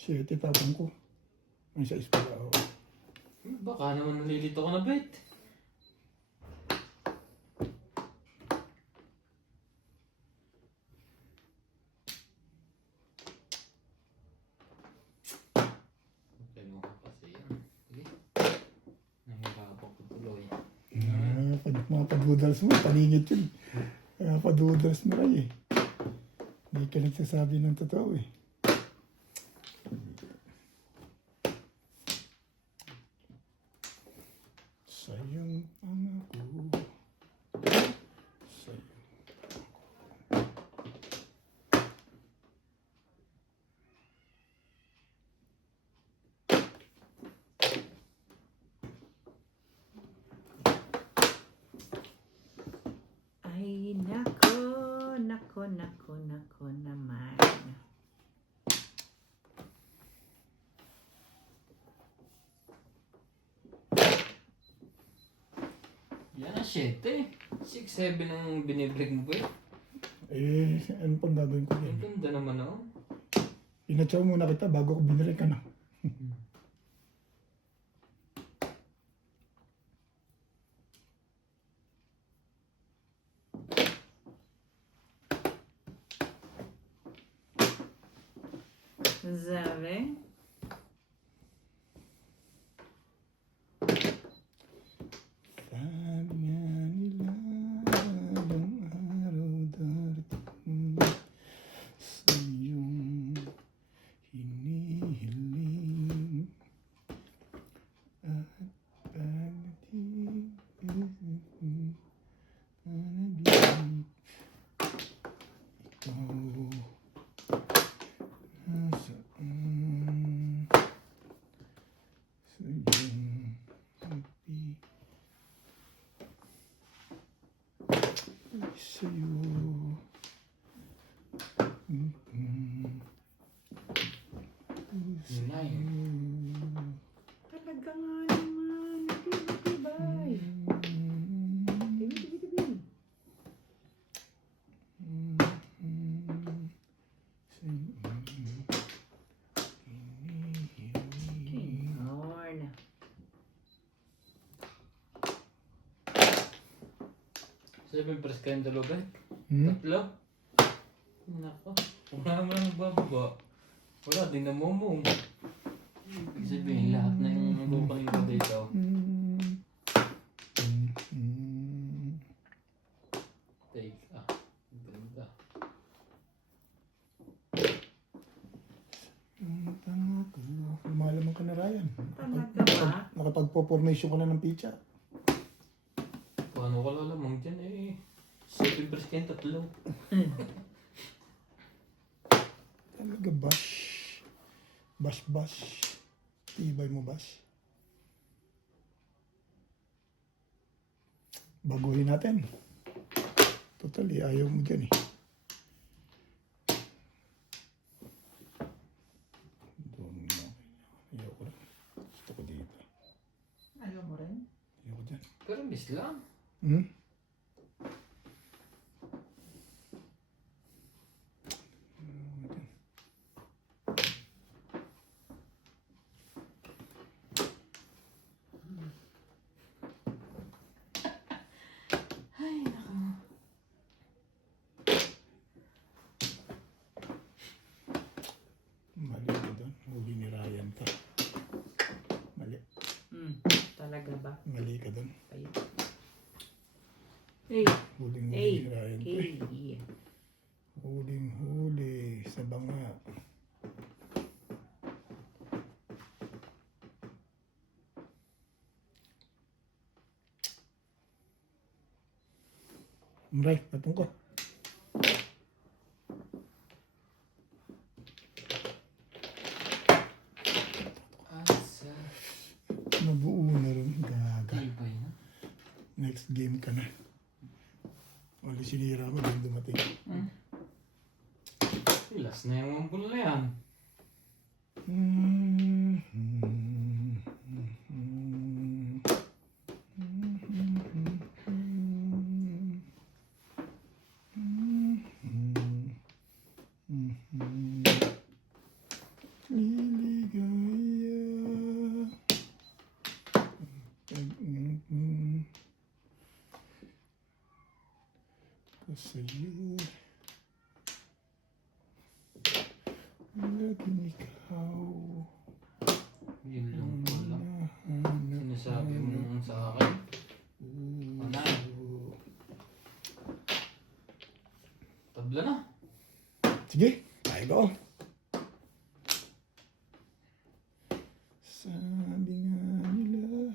Siyete tapang ko. Ang sa ispala ako. Baka naman nalilito ka na, bet. Tanong ka kasi yan. Sige. Nahirapan ko tuloy. Mga padudals mo, paningit yun. Kaya padudals mo ay eh. Hindi ka nagsasabi ng totoo eh. Sayang ang ako. Sayang. Ay, nako, nako, nako, nako naman. Yan ang 7. 6-7 ang binibreak mo, bet. Eh, ano pang gagawin ko Ang yan? ganda naman, oh. Inatsaw muna kita bago ko binili ka na. Sabi? Sabi nga nila, ang araw darating sa iyong hinihiling. sa'yo. Yun na yun. Talaga nga naman. Tibay. Tibi. Horn. Sabi yung press kayong dalawa. Hmm? Tatlo? Nako. Wala mo lang magbababa. Wala, di na momong. Ibig sabihin, lahat na yung nagupang iba dito. Take, ganda. Lumalamang ka na, Ryan. Talaga ba? Nakapagpo-formation ka na ng pizza. Paano ko lalamang dyan eh? Sabi yung press kayong tatlo. Talaga, bash. Bash. Tibay mo, bash. Baguhin natin. Totally, ayaw mo dyan eh. Doon na. Ayaw ko lang. Gusto ko dito. Ayaw mo rin? Ayaw ko dyan. Pero miss lang. Hmm? Mali ka doon. Huli ni Ryan to. Mali. Talaga ba? Mali ka doon. Ayun. Hey. Huling Hey. huli ni Ryan to. Hey. Huling huli sa banga. Maray, tapong ko. Asa. Nabuo na rin. Gaga. Tibay na. Next game ka na. Wala sinira mo, din dumating. Last na yung mambul na yan. Liligaya. Ko sa'yo. Laging ikaw. Yun lang pala. Sinasabi mo sa akin. Wala. Tabla na. Sige, tayo ko. Sabi nga nila,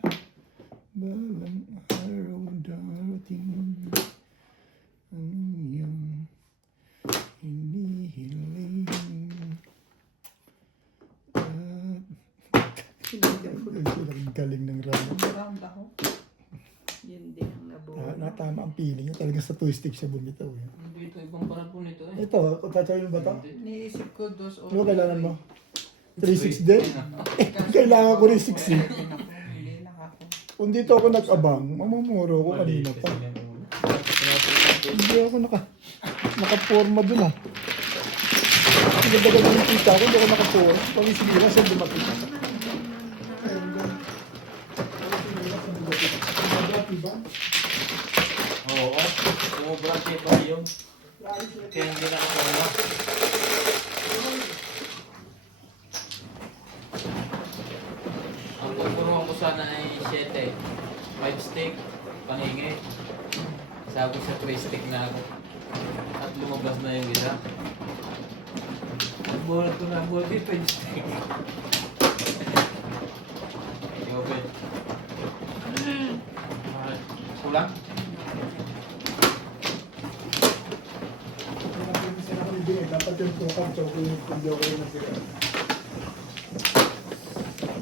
balang araw darating ang iyong hinihiling. Ang galing ng ramo. Round ako. Yun din ang nabuo. Natama ang feeling niya. Talagang sa twist siya bumitaw. Eh. Dito ibang parang po nito eh. Ito, kung tatawin mo ba ito? Niisip ko dos o... Ano kailangan mo? 3-6 din? Kailangan ko rin 6 eh. Hindi lang ako. Kung dito ako nag-abang, mamamuro ko kanina pa. Hindi ako naka-forma dun ah. Nagdagan ng kita ko, hindi ako naka-forma. Pag-isigila siya dumating. Oo. Sumubrang tipa yun. Kaya hindi nakakawala. Ang tuturuan ko sana ay 7. 5 stick, paningit. Sabi sa 3 stick na ako. At lumabas na yung isa. Nagbuhat ko na buhat yung 5 stick. Open. Kulang? Dapat yung tukang chocolate kung di ako yung nasira.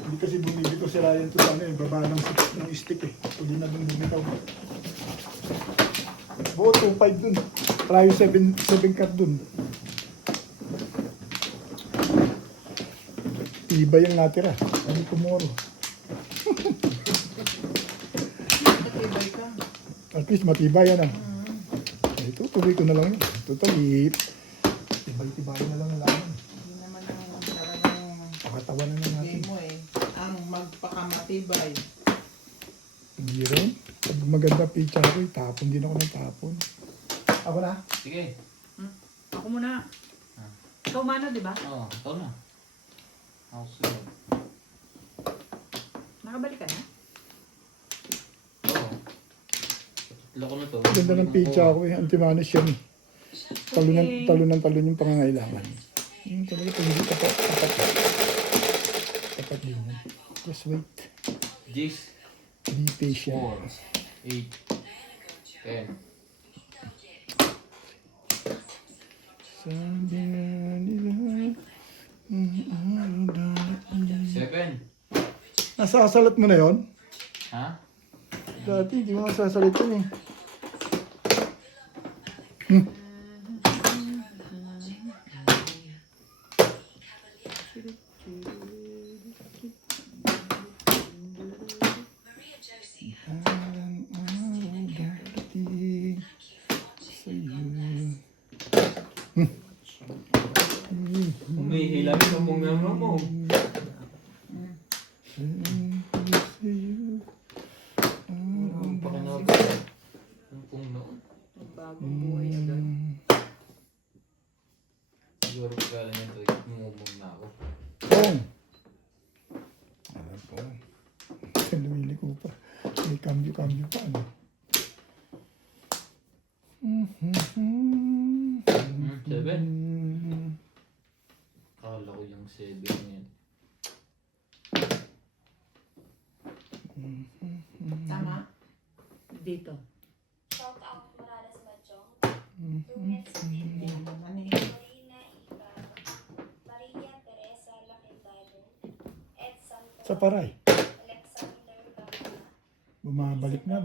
Hindi kasi bumili ko si Ryan to ano eh, baba ng stick eh. Hindi na dun bumitaw. Oo, 2.5 dun. Try 7 cut dun. Iba yung natira. Ano tomorrow? Matibay ka. At least matibay yan ah. Ito, tuloy ko na lang yun. Totally, tibay-tibay na lang ang laman. Hindi naman ang talagang Pakatawanan na natin. game mo eh. Ang magpakamatibay. Hindi rin. Pag maganda pizza ko, tapon din ako ng tapon. Ako na? Sige. Ako muna. Ikaw mano, di ba? Oo, ito na. Ako sunod. Nakabalik ka na? Oo. Tatlo ko na to. Ganda ng pizza ko eh. Antimanis yan eh. Talon yung pangangailangan. Yung talaga pag hindi tapat. Tapat din yan. Just wait. Jigs. Be patient. 4, 8, 10. Sabi nga nila, 7. nasasalat mo na yon? Ha? Dati hindi mo masasalit yun eh. Humihila ka mong naman mo. Ang pakinabang. Ang pong noon. Bagong buhay agad. Siguro kala niya ito, umumong na ako. Pong! Ano po? Lumili ko pa. May cambio-cambio pa ano. 7. Kala ko yung 7 yan. Tama? Dito. Shout out Morales Bajong. Hindi Lunes naman eh. Corina Ibar. Maria Teresa Lakindado. Ed Santos. Sa paray. Alexander Gama. Bumabalik na.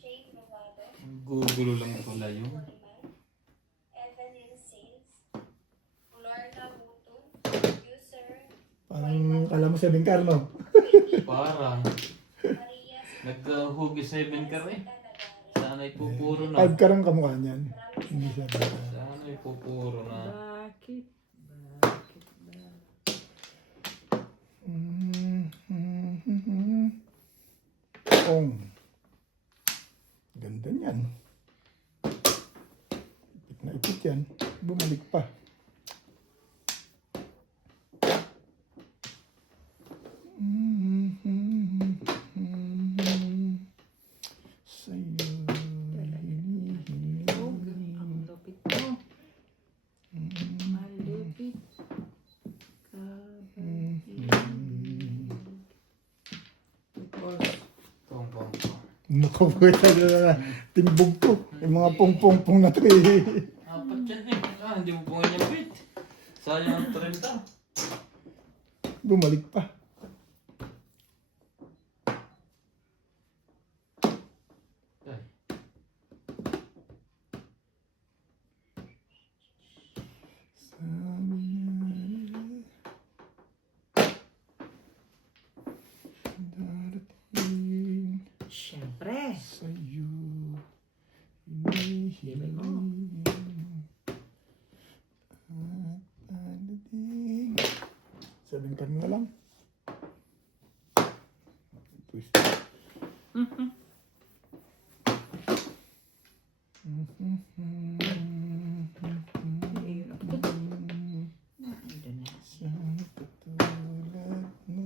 Shane Novado. Gugulo lang pala yun. Poliman. Evelyn Sales. Lorna Mutu. User. Parang kala mo 7 car no? Parang Maria naghugi 7 ka rin. Nagare. Sana ipupuro na. 5 car ang kamukha niyan. Hindi siya. Sana ipupuro na. Bakit? Pong. Ganda niyan. Ipit na ipit yan. Bumalik pa. Sa'yo. Oh, ang lupit mo. Malupit. Pong, pong, pong. Naku, talaga timbog ko. Yung mga pong-pong-pong na to eh. Apat yan eh. Hindi mo pongin yung bit. Sayang ang 30. Bumalik pa. Ay. Sabi niya, darating Siyempre. sa'yo, hinihiling at padating. 7 ka na lang. Twist. Nandun na. Siyang katulad mo.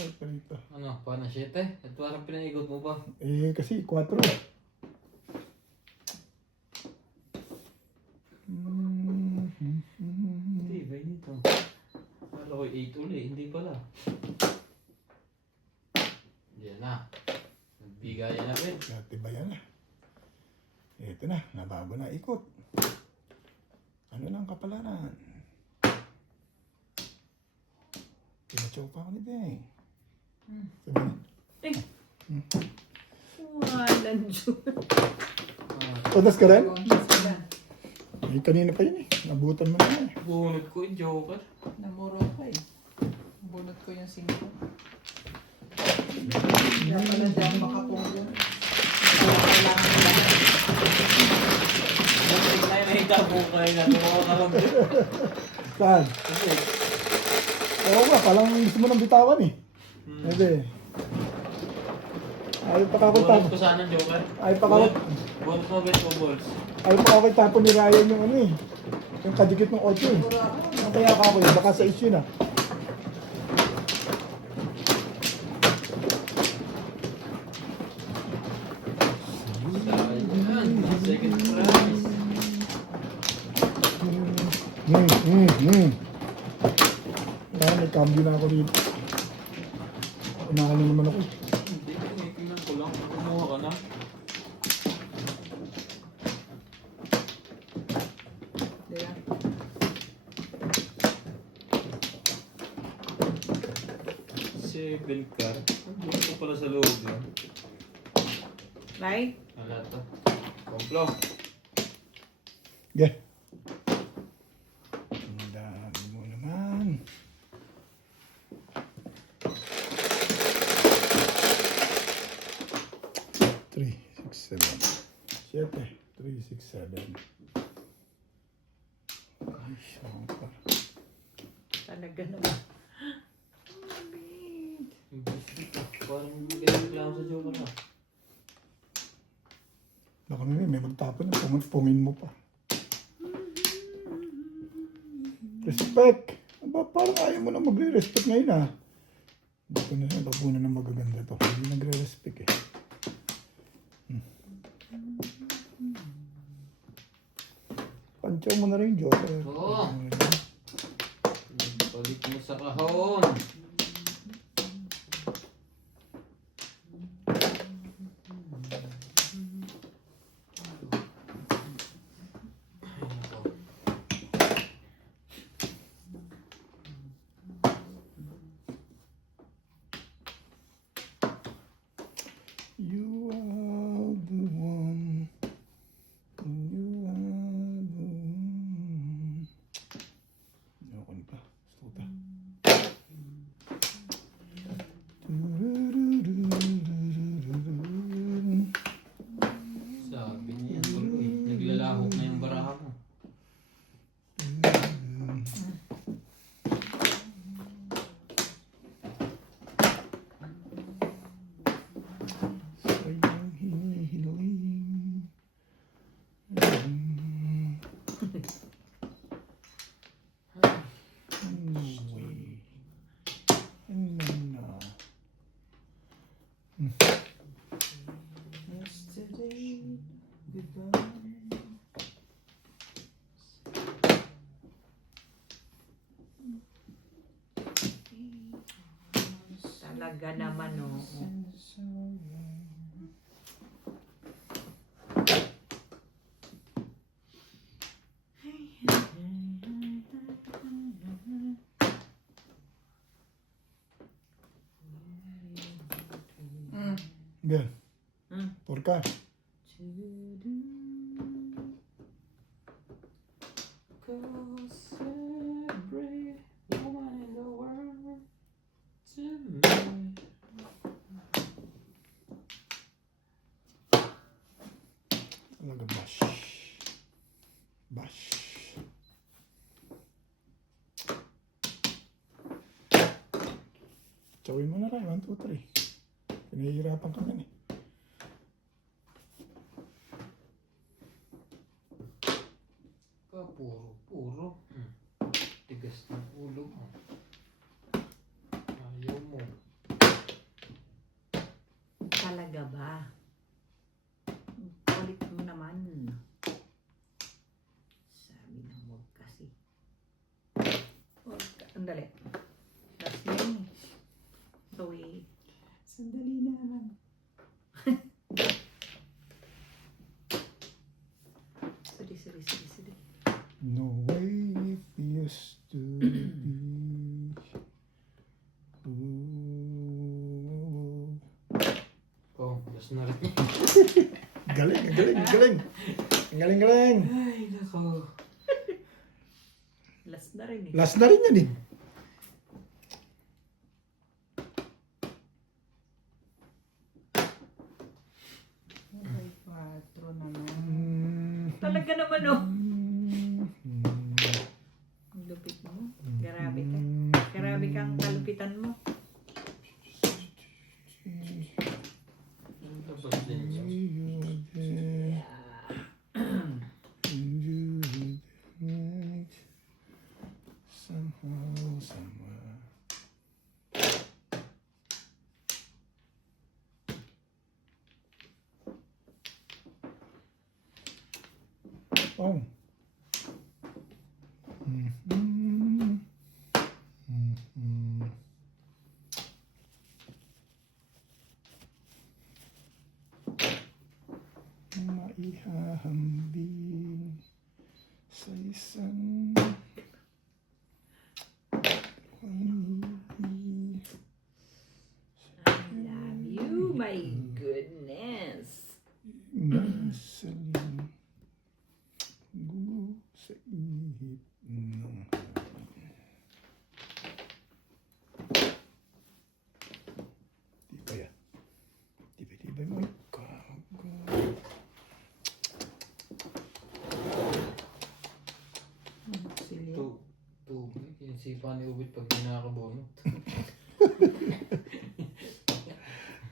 Ay, palito. Ano, paano 7? At parang pinaigot mo pa. Eh, kasi 4. Hindi, ba nito? Kala ko 8 uli, hindi pala. Yan na. Nagbigayan na rin. Dati ba yan ah? Ito na, nababa na ikot. Ano lang kapalaran? Pinachow pa ako ni Beng. Sabi na. Walang Diyos. Todas ka rin? Sila. Ay, kanina pa yun eh. Nabutan mo na eh. Bunod ko yung joker. Namuro ko eh. Bunot ko yung 5. Kaya pala dyan makapulong. Kailangan nila. Bunod na yun, nakita ko kayo na. Tumawa ka lang din. Saan? Kasi, Oo nga, palang gusto mo ng bitawan eh. Hindi. Ayaw pa ako bunod tapon. ko sana yung joker. Ayaw pa ako. Bunod mo bet mo balls. Ayaw pa ako tapon ni Ryan yung ano eh. Yung kadikit ng 8 eh. Ang kaya ka ako eh. Baka sa issue na. Sayang. Second prize. Kaya may cambio na ako dito. Unahan na naman ako. Hindi, tingnan ko lang. Kumuha ka na. Diba? Seven car. Ang buo ko pala sa loob yan. Right? Wala to. Komplo. Okay. Ang dami mo naman. Three, six, 7. 7. 3, 6, 7. Ay, siyempre. Talaga naman. Parang ganyan lang sa joker na. Baka may magtapon na pungin mo pa. Respect! Aba, parang ayaw mo na magre-respect ngayon ah. Dito na siya, babunan ng magaganda to. Hindi nagre-respect eh. Panchaw mo na rin, Joker. Oo. Balik mo sa kahon. You are the one. You are the one. Ayoko na pa. Gusto ko pa. Sabi niya, tuloy. Naglalahok na yung baraha mo. Sayang hinihiling. Anyway. Ano na? Yesterday, goodbye. Talaga naman, oo. Bien. Hmm. Por qué? Cause every woman in the world to me. Talaga bash. Bash. Chawin mo na rin. 1, 2, 3. Pinahihirapan kami eh. Puro. Tigas ng ulo mo. Ayaw mo. Talaga ba? Kulit mo naman. Sabi na huwag kasi. Huwag ka. Andali. That's me. Sorry. Sandali na naman. galing, ang galing, ang galing. Ang galing, galing. Ay, nako. Last na rin eh. Last na rin yan eh. Ay, 4 naman. Talaga naman oh. Ang lupit mo. Grabe ka. Grabe kang kalupitan mo. Tapos din siya. Somehow, somewhere. Oh. Mhm. Mhm. Maihahambing sa isang hindi I love you. My goodness. masaling sa ihip ng Tibay ah. Tibay mo. Silya. Tubig. Yung sipa ni Ubit pag kinakabono.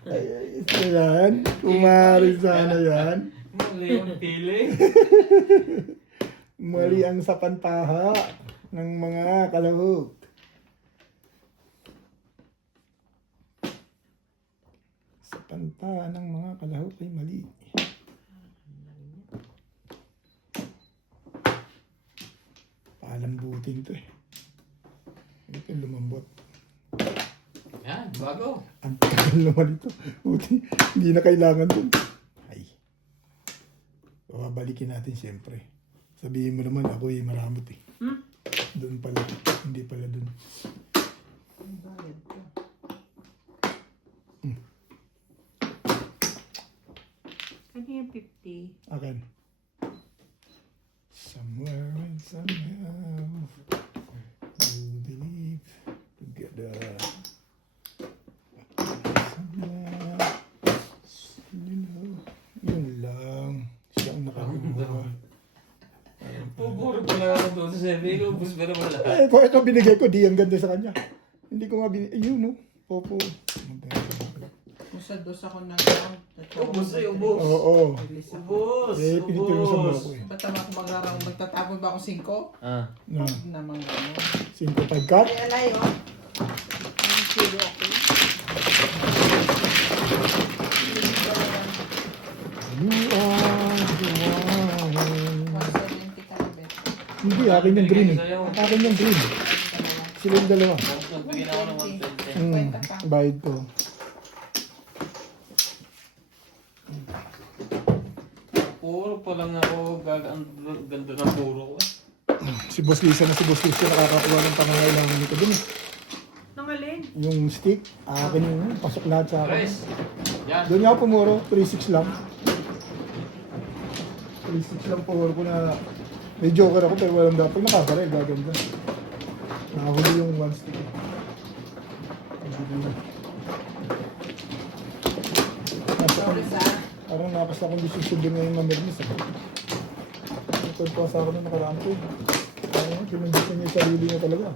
Ay, isa yan. Kumari sana yan. Mali yung pili. Mali ang sapantaha ng mga kalahok. Sapantaha ng mga kalahok ay mali. Palambutin to eh. Ito lumambot. Yan, bago. Ang tagal naman ito. Buti, hindi na kailangan dun. Ay. Babalikin natin siyempre. Sabihin mo naman ako ay maramot eh. Doon pala. Hindi pala doon. Ang bayad ko. Ano yung 50? Akin. Somewhere and somehow we believe together. Somewhere, you know, yun lang. Siya ang nakakuha. Pupuro pala ako doon sa sabi ko. Ubus pa naman lahat. Eh, kung ito binigay ko, di ang ganda sa kanya. Hindi ko nga binigay. Yun, no? Popo. Usa-dos ako ng Ubus eh, ubus. Oo. Ubus. Eh, pinitulosan mo Ubus. ako eh. Ba't naman ako mag-araw? Magtatapon ba ako 5? Ah. No. Naman gano'n. 5-5 cut. Ay, alay, oh. Ang zero ako. You are the one. 170 ka na, Bet. Hindi, akin yung green eh. Akin yung green. Sila yung dalawa. Nagbigyan ako ng 120. Bayad ko. Puro pa lang ako. Ang ganda ng puro ko. Si Boss Lisa nakakakuha ng pangangailangan nito dun eh. Nang alin? Yung stick, akin yung pasok lahat sa akin. Chris. Yan. Doon niya ako pumuro, 3-6 lang. 3-6 lang pumuro ko na may joker ako pero walang dapat nakabaril, gaganda. Nakahuli yung one stick. Sorry, sa. Parang nakas akong disisyon na yung mamirmis. Ito pa sa akin na nakaraan ko. Parang pinundisan niya yung sarili niya talaga.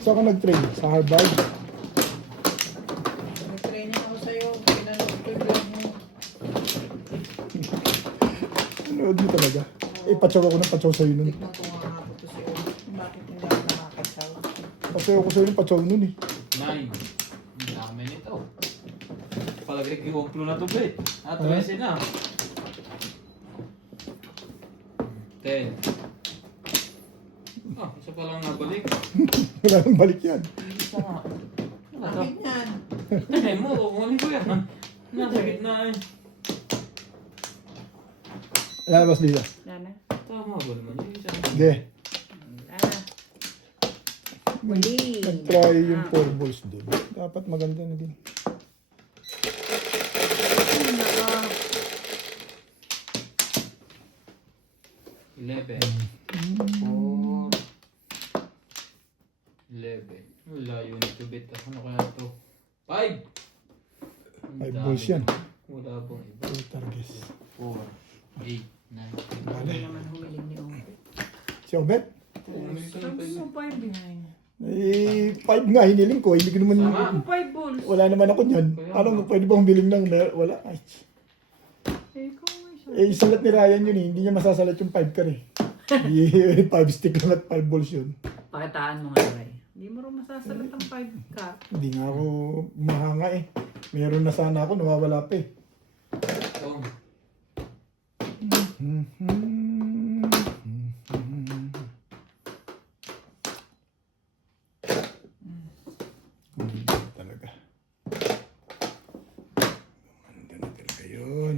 Saan ka nag-train? Sa Harvard? Nag-training ako sa'yo. Pinanood ko yung vlog mo. Nanood mo talaga. Eh, patsaw ako ng patsaw sa'yo nun. Tignan ko nga ako to si Owen. Bakit hindi ako nakakatsaw? Patsaw ako sa'yo ng patsaw nun eh. 9. Ang dami nito. Palagay kiwumplo na to, Bet. 13 na. 10. Ah, isa pa lang nabalik. Wala nang balik yan. Isa nga. Bakit yan? Eh mo, kukunin ko yan. Nasa gitna eh. Labas dito. Lana. Tama ba naman yung isa? Sige. Lana. Muli. Nag-try yung 4 balls doon. Dapat maganda na din. 4, 11. Layo nito bet. Ano kaya to? 5! 5 balls yan. Wala pong iba. Total guess. 4, 8, 9. Hindi naman humiling ni Ope. Si Obet? Sabi mo 5 eh. Eh, 5 nga hiniling ko. Hindi ko naman... Sama. 5 balls. Wala naman ako niyan. Alam mo, pwede bang biling ng... Wala. Ay. Eh, ikaw may sabi. Eh, salat ni Ryan yun eh. Hindi niya masasalat yung 5 ka eh. 5 stick lang at 5 balls yun. Pakitaan mo nga, Ray. Hindi mo rin masasalat ang 5 ka. Hindi nga ako mahanga eh. Meron na sana ako, nawawala pa eh. Tom. Talaga. Ganda na talaga yun.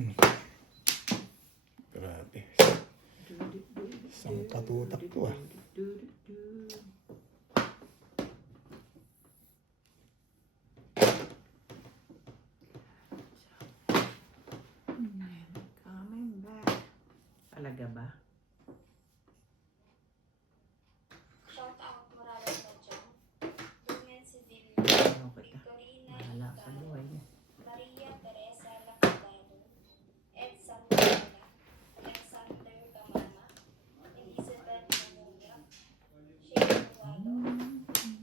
Grabe. Isang katutak to ah. Coming back. Talaga ba? Shout out Morales Badyong, Dumen Sevilla, Ano kita? Victorina Bahala sa Hidalgo, buhay mo. Maria Teresa Lacandano, Edson Morena, Alexander Gamana, Elizabeth Mamuya, Shane Walo,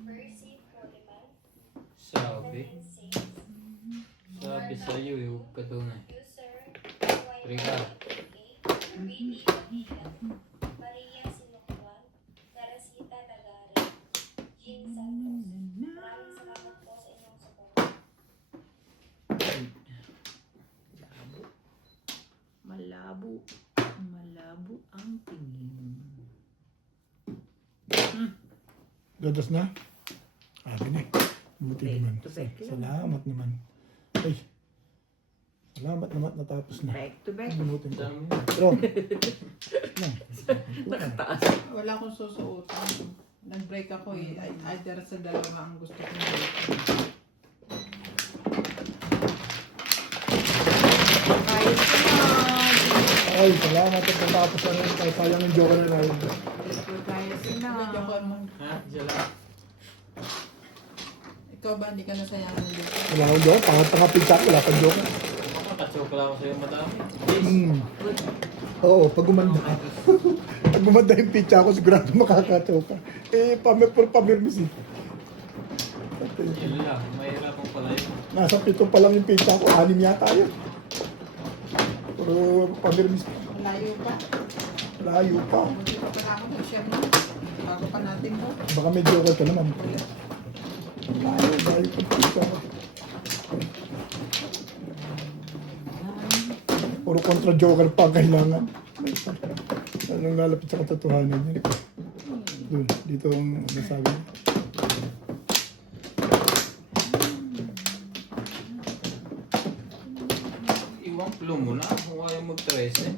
Percy Poliman, Sabi. Evelyn Sainz, Sabi sa'yo eh. Huwag ka doon eh. User Rika. Willie Manilan, Maria Sinukwan, Teresita Tagare, Jean Santos. Maraming salamat po sa inyong suporta. Malabo. Malabo ang tingin. Dadas na? Sabi na eh. Buti naman. Back to back. Salamat naman. Ay. Salamat naman natapos na. Back to back. Bunutin ko. Dami. Pero, lang. Nakataas. Wala akong susuotan. Nag-break ako eh. Either sa dalawa ang gusto kong break. Kahit Ay, salamat at natapos na rin. Kahit sayang yung joker na rin. Kaya Medyo ko mo. Ha? Diyan lang. Ikaw ba, hindi ka nasayangan ng dito? Wala akong joker. Pangat-tanga pizza ko. Wala kang joker. Nakachokla ako sa'yo madami. Please. Oo, pag gumanda. Pag gumanda yung pizza ko, sigurado makakachoka. Eh, pamirmis eh. Yun lang. Mahirapang pala yun. Nasa 7 pa lang yung pizza ko. 6 yata yun. Puro pamirmis. Malayo pa. Layo pa. Buti pa pala ako nag-share na. Bago pa natin mo. Baka may joker ka naman. Layo pa yung pizza ko. Puro kontra joker pa ang kailangan. Anong lalapit sa katotohanan yun? Doon, dito ang nasabi niya. Iwang plum mo na. Kung ayaw mag-13.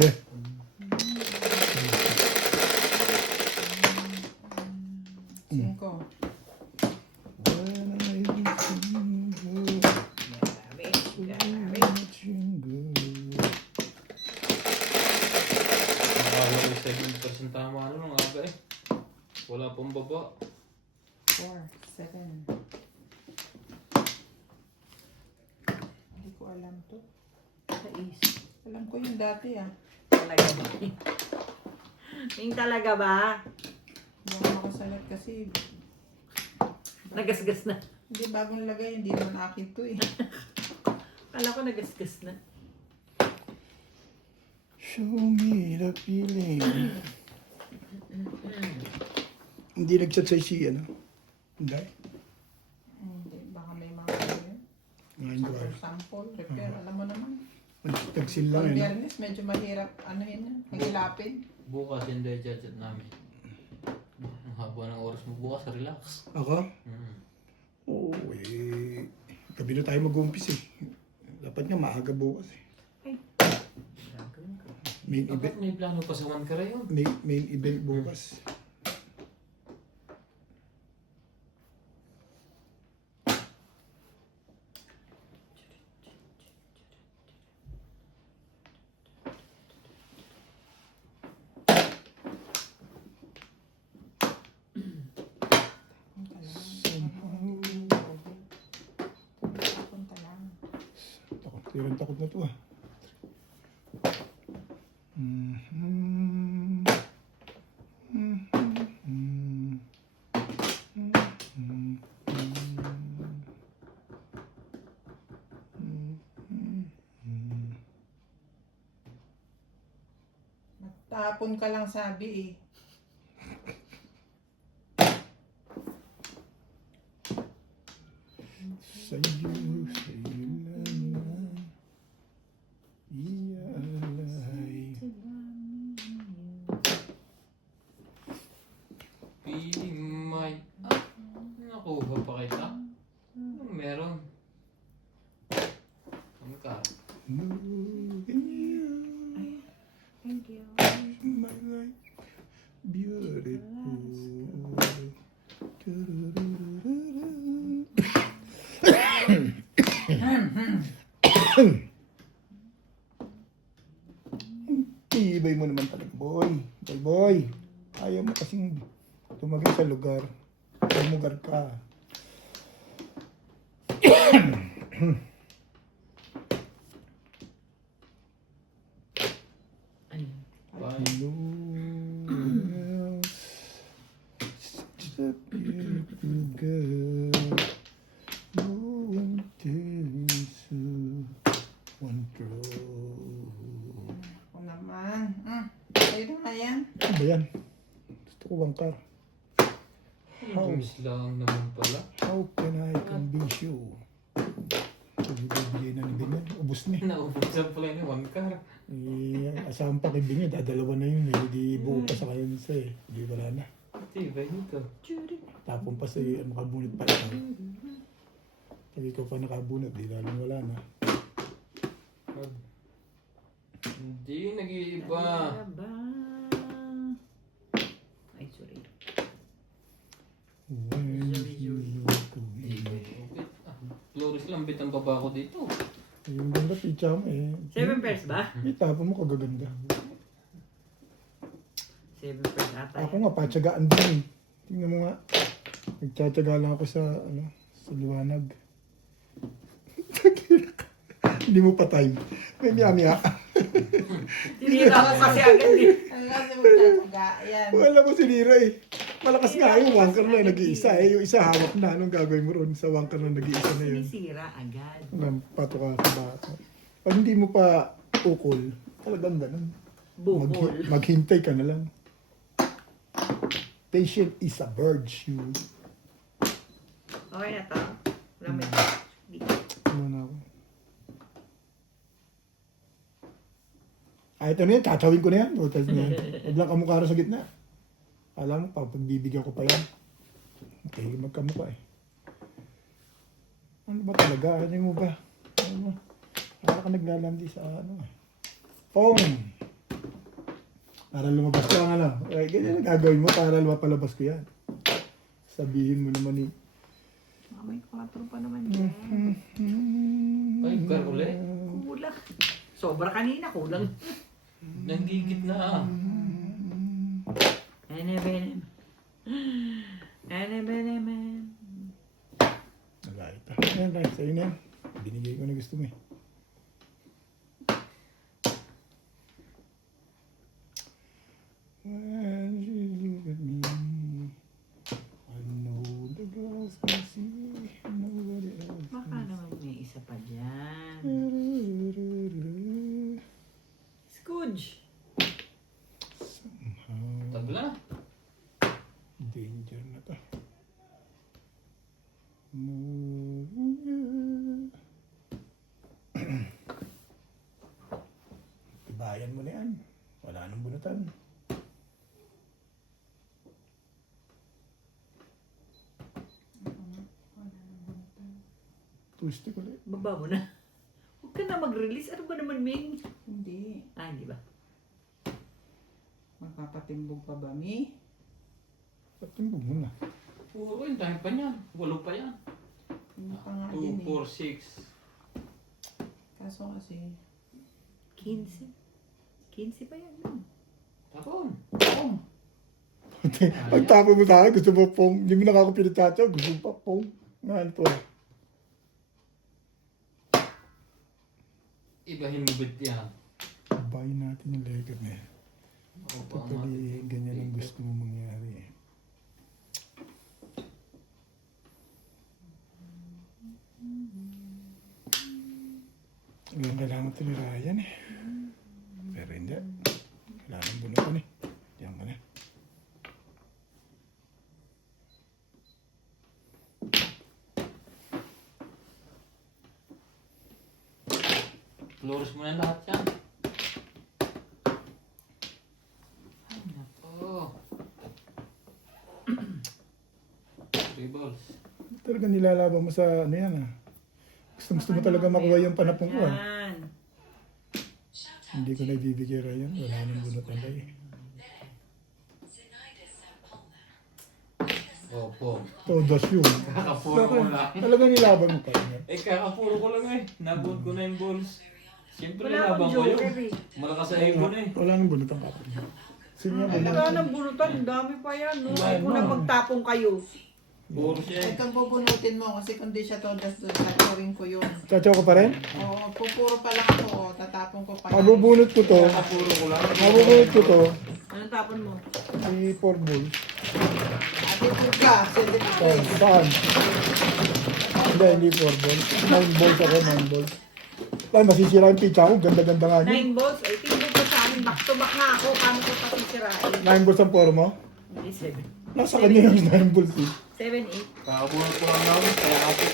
Yeah. Cinco. Nakakala ko 7% tama ano nung aga eh. Wala pang baba. 4, 7. Hindi ko alam to. Sa is. Alam ko yung dati ah. Talaga ba? Yung talaga ba? Hindi ako makasalat kasi Nagasgas na. hindi bagong lagay, hindi naman akin to eh. Kala ko nagasgas na. Show me the feeling. Hindi nag-chat sa si ano? Hindi. Hindi, baka may mga ano yun. Ngayon ko ay. Sample, repair, alam mo naman. Tagsil lang Pag eh. no? biyernes, medyo mahirap, ano yun yan, hagilapin. Bukas hindi judge namin. Ang haba ng oras mo bukas, relax. Ako? Mm. Oo eh. Gabi na tayo mag-umpis eh. Dapat nga maaga bukas eh. Gagawin ko. Main event. Bakit may plano pa sa one car yun? Main event bukas. Punta lang. Takot na to ah. Tapon ka lang sabi eh. Sa'yo lamang iaalay. Piling may... Nakuha pa kita? Anong meron? One car. Thank you. My life beautiful. Tibay mo naman talaga, boy. Boy. Ayaw mo kasing tumagay sa lugar. Tumugar ka. Ano? Bye. No else, such a beautiful girl. No one tells you one true. Ako naman. Ayun na nga yan. Ano ba yan? Gusto ko bangkar. Gumis lang naman pala. How can I convince you? Hindi bibigay na ni Binyan. Ubus na eh. Naubusan pala yun, one car. Asahan pa kay Binyan. Dadalawa na yun eh. Hindi buo pa sa kayo nisa eh. Hindi wala na. Tibay nito. Tapon pa sa makabunot pa ito. Pag ikaw pa nakabunot, di lalong wala na. Hindi, nag-iiba. Ba? Ay, sorry. When you look away. Flores lang bit ang baba ko dito. Yung ganda pizza mo eh. 7 pairs ba? Itapon mo kagaganda. 7 pairs ata. Ako nga, patsagaan din eh. Tingnan mo nga. Nagtsatsaga lang ako sa, sa liwanag. Hindi mo patay. May miya-miya. Tinira ko kasi agad eh. Ano kasi magtataga? Yan. Wala mo sinira eh. Malakas nga yung wangkar na nag-iisa eh. Yung isa hawak na. Anong gagawin mo ron sa wangkar na nag-iisa na yun? Sinisira agad. Pato ka sa bata. Pag hindi mo pa ukol, talagang ganun. Bukol. Maghintay ka na lang. Patient is a virtue. Okay na to. Wala may Ano na ako? Ito na yan. Tatawin ko na yan. Butas na yan. Huwag lang kamukha rin sa gitna. Alam mo, pagbibigyan ko pa yan. Okay, magkamukha eh. Ano ba talaga? Ano mo ba? Ano mo? Para ka naglalandi sa phone. Para lumabas ko ang Okay, ganyan ang gagawin mo para lumapalabas ko yan. Sabihin mo naman eh. May 4 pa naman yan. Ay, car ulit. Kulang. Sobra kanina, kulang. Nanggigit na. Enebenem. Nagay pa. Ayan, right. Sa'yo na yan. Binigay ko na gusto mo eh. When you look at me, I know the girls can see nobody else. Baka naman may isa pa dyan. Scooge. Somehow, Tabla. danger na to. No, Tibayan mo na yan. Wala nang bunatan. Twisty ulit. Baba mo na. Huwag ka na mag-release. Ano ba naman, Ming? Hindi. Ah, hindi ba? Magpapatimbog pa ba, Mi? Patimbog mo na. Puro yun, dahil pa niyan. 8 pa yan. Hindi pa nga 2, din eh. 4, 6. Kaso kasi, 15. 15 pa yan. No? Tapon. Pagtapon mo sa akin, gusto mo pong, hindi mo na ako pinatataw, gusto mo pa pong. Nga ito. Ibahin mo bit yan. Bayin natin yung legat na yan. Totally, ganyan ang gusto mo mangyari. Ngayon kailangan ito ni Ryan eh. Pero hindi. Kailangan ng bunutan eh. Diyan ka na. Flores mo na lahat yan. Ay, nako. 3 balls. Talaga nilalaban mo sa ano yan ah. Gusto mo talaga makuha yung panapong ko ah. Yan. Hindi ko na ibibigay Ryan. Wala nang bunutan tayo eh. Opo. Todos yun. Kakapuro ko lang. Talaga nilaban mo pa rin. Eh, kakapuro ko lang eh. Nabuot ko na yung balls. Siyempre, Wala labang akong ko yun. joker eh. Malakas sa ibon eh. Wala nang bunutan pa. Sino nga bunutan? Wala nang bunutan. Ang dami pa yan. No? Wala Ay, kung na. na magtapong kayo. Puro siya eh. ay kang bubunutin mo kasi kung di siya todas doon, taturin ko yun. Chachaw ko pa rin? Oo, pupuro pa lang ako, tatapon ko pa yan. Mabubunot ko to. Kakapuro ko lang. Mabubunot ko to. Anong tapon mo? Si 4 balls. Ate Purga, Oh, saan? Hindi, hindi 4 balls. 9 balls ako, 9 balls. Ay, masisira yung pitcha ko. Ganda-ganda nga niya. 9 balls? Ay, tingnan ko sa akin. Back to back na ako. Paano ko pasisirain? 9 balls ang poro mo? Hindi, 7. Nasa kanya yung 9 balls eh. 7, 8. Kakabunot ko lang lang. Kaya kapit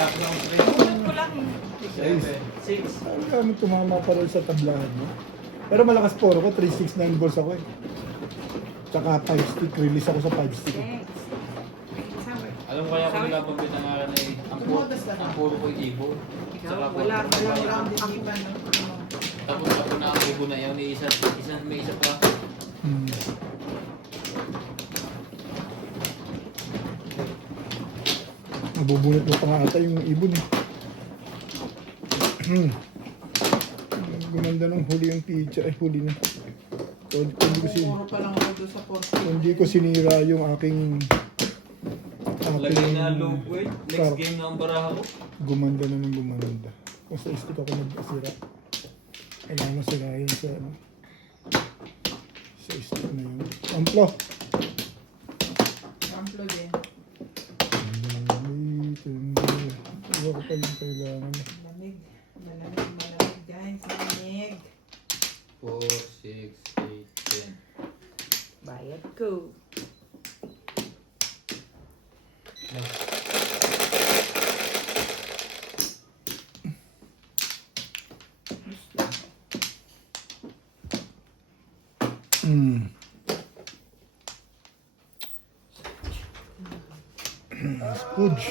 lang ako Bunot ko lang eh. 7, 6. Ano kami tumama pa rin sa tablahan mo? Pero malakas poro ko. 3, 6, 9 balls ako eh. Tsaka 5 stick. Release ako sa 5 stick. Thanks. Summer. Alam mo kaya ko nilabang na nga na eh. Ang puro ko yung ibon. Ikaw, wala. Wala akong diniban, no? Tapos ako na ang ibon na yun. May isa pa. Hmm. Nabubunot mo pa nga ata yung ibon eh. Gumanda ng huli yung picture. Ay, huli na. Kung Pupuro pa lang ako doon sa 40. hindi ko sinira yung aking Lagay na low weight. Next Sarap. game na ang baraha ko. gumanda na ng gumanda. Kung sa stick ako nag-asira. Kailangan masirahin sa ano. Sa stick na yun. Amplo! Amplo din. Iba ko pa yung kailangan. Lamig. Malamig, guys. Lamig. 4, 6, 8, 10. Bayad ko. Hmm. Fudge.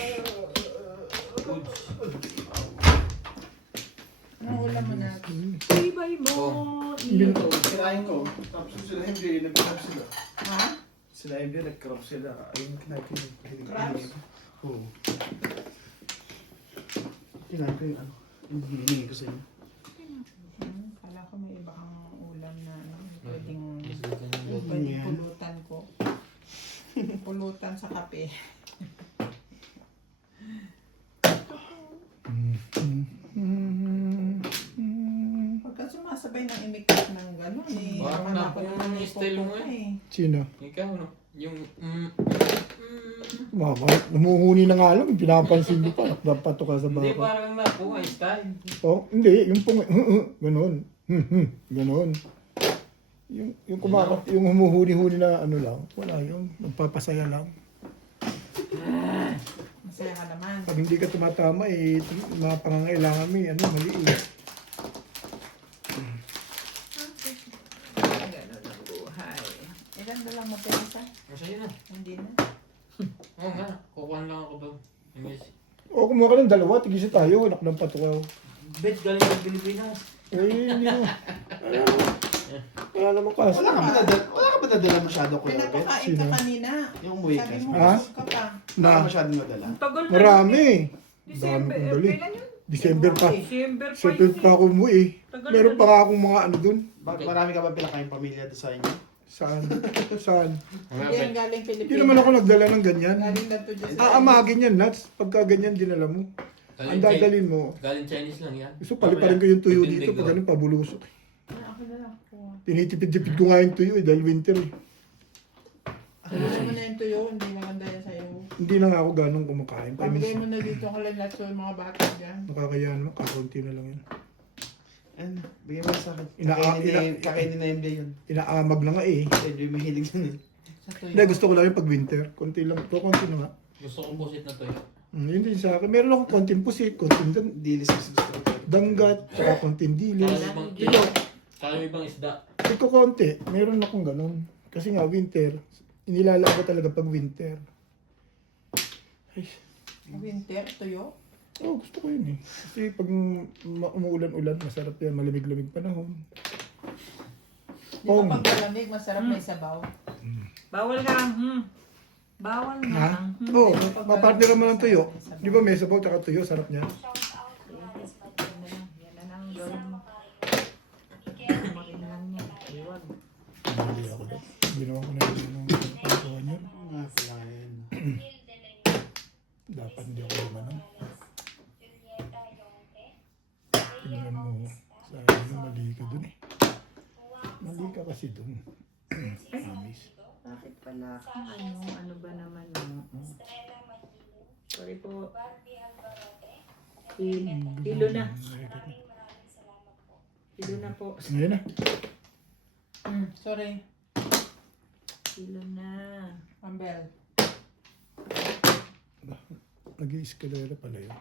Anong ulam mo na? Ibay mo. Ito. Sinain ko. Tapos sila hindi, nag-crop sila. Ha? Sila hindi, nag-crop sila. Ayun, kinain ko yung Crabs? Oo. Kinain ko yung ano. Yung hinihingi ko sa inyo. Kala ko may iba kang ulam na ano, pwedeng Yan. pulutan ko. Pulutan sa kape. Pagka sumasabay ng imikot ng gano'n eh. Parang wala napo ko yung naman style mo ipupunta eh. Sino? Ikaw, no? Yung, Mama, numuhuni na nga lang. Pinapansin mo pa. Napato ka sa hindi, baka. parang napo nga, style. Oh, hindi. Yung pong, ganon. Ganon. Yung yung humuhuni-huni na ano lang. Wala yung magpapasaya lang. Masaya ka naman. Pag hindi ka tumatama, eh, mga pangangailangan mo, ano, mali eh. Ganun ang buhay. Ilan na lang mapesa? Masaya na. Hindi na. Oo nga, kukuhan lang ako doon. O, kumuha ka ng dalawa, tigisa tayo, anak ng patukaw. Bet galing ng Pilipinas. Eh, hindi mo. Alam mo, Wala naman Kaso- wala ka ba nadala masyado, Kuya Robert? Pinapakain Sino? ka kanina. Yung umuwi ka. Sabi mo, Ha? busog ka pa. Wala ka Na, masyadong nadala. Ang tagal na. marami. December. Dami kong dali. Kailan yun? December pa. December pa September yun pa ako umuwi. Tagal Meron na. pa nga akong mga ano dun. Marami ka ba pinakain pamilya doon sa inyo? Saan? Saan? Yan, galing Pilipinas. Hindi naman ako nagdala ng ganyan. Galing na to dyan. Aamagin yan, nuts. Pagka ganyan dinala mo. Ang dadalhin mo. Galing Chinese lang yan. Gusto paliparin ko yung tuyo Titindig dito pag ko. ano, pabulusok. Ako na lang. Tinitipid-tipid ko nga yung tuyo dahil winter eh. Ayusin mo na yung tuyo, hindi maganda yan sa'yo. Hindi na nga ako ganong kumakain. Kaya Pabigay minsan, mo na dito ang lalat so yung mga bata dyan. nakakaya naman, kakaunti na lang yan. Ano? Bigyan mo sa akin. Ina- Kakainin na yung Bia yun. Inaamag na nga eh. Medyo mahilig yun. Sa tuyo. Hindi, gusto ko lang yung pag winter. Konti lang to, konti na nga. Gusto kong busit na to yun. Yun din sa akin. Meron akong konting pusit, konting Dilis gusto ko. danggat, saka konting dilis. Kala mo ibang, kala mo ibang isda. Ito konti, meron akong ganun. Kasi nga winter, inilalaan ko talaga pag winter. Ay, Winter, tuyo. oh, gusto ko yun eh. Kasi pag umuulan-ulan, masarap yan, malamig-lamig panahon. Di ba pag malamig, masarap na isabaw. Bawal ka. Bawal na. Ha? Oo, mapartner naman ng tuyo. Di ba may sabaw tsaka tuyo, sarap niya. Yan na lang gawin mo. Kumain lang niya. Iwag. Hindi ako doon. Ginawa ko na yun ng pagkawa niya. Nga pala yun. Dapat hindi ako lumanan. Tingnan mo, sayang yung mali ka dun eh. Mali ka kasi dun. Amis. Bakit pala kung ano ba naman mo? Sorry po. Kilo na. Kilo na po. Ngayon na. Sorry, Kilo na. Ambel. Nag-i-escalera pala yun.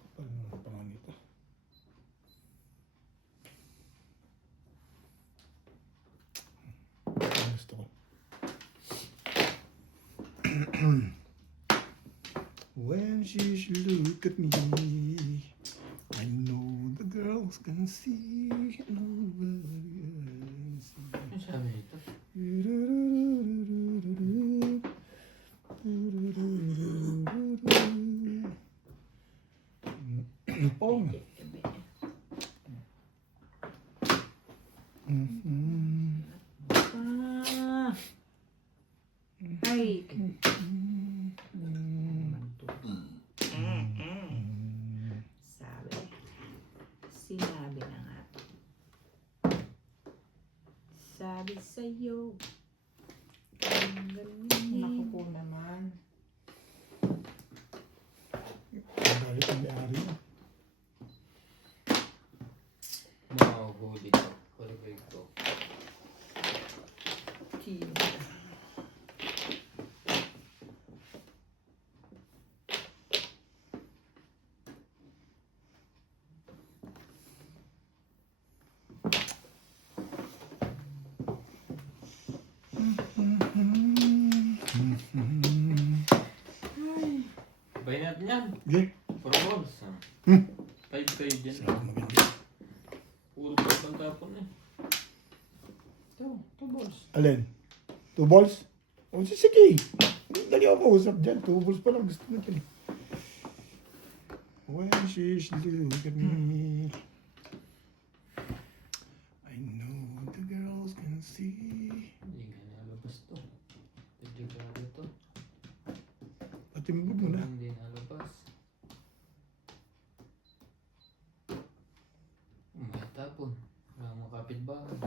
Kapal naman pa nga nito. Gusto ko. When she look at me, I know the girls can see. Nobody else. Ano sabi ito? Pong. Mhm. Ah. Ay. Sabi. Sinabi na nga. Sabi sa'yo. Ang galing. Naku po naman. Galit ang may-ari mo. Makakahuli ko. Correct ko. Kilo. Bayin natin yan. Okay. For balls. Hmm. 5 kayo dyan. Sarap maganda. Puro balls ang tapon eh. Two balls. Alin? 2 balls? O sige. Dali ako usap dyan. 2 balls pa lang gusto mo dyan. When she's look at me, I know the girls can see. Hindi nga nalabas to. Medyo grabe to. Patimbog mo na. Hindi nalabas. May tapon. Wala mga kapitbahay.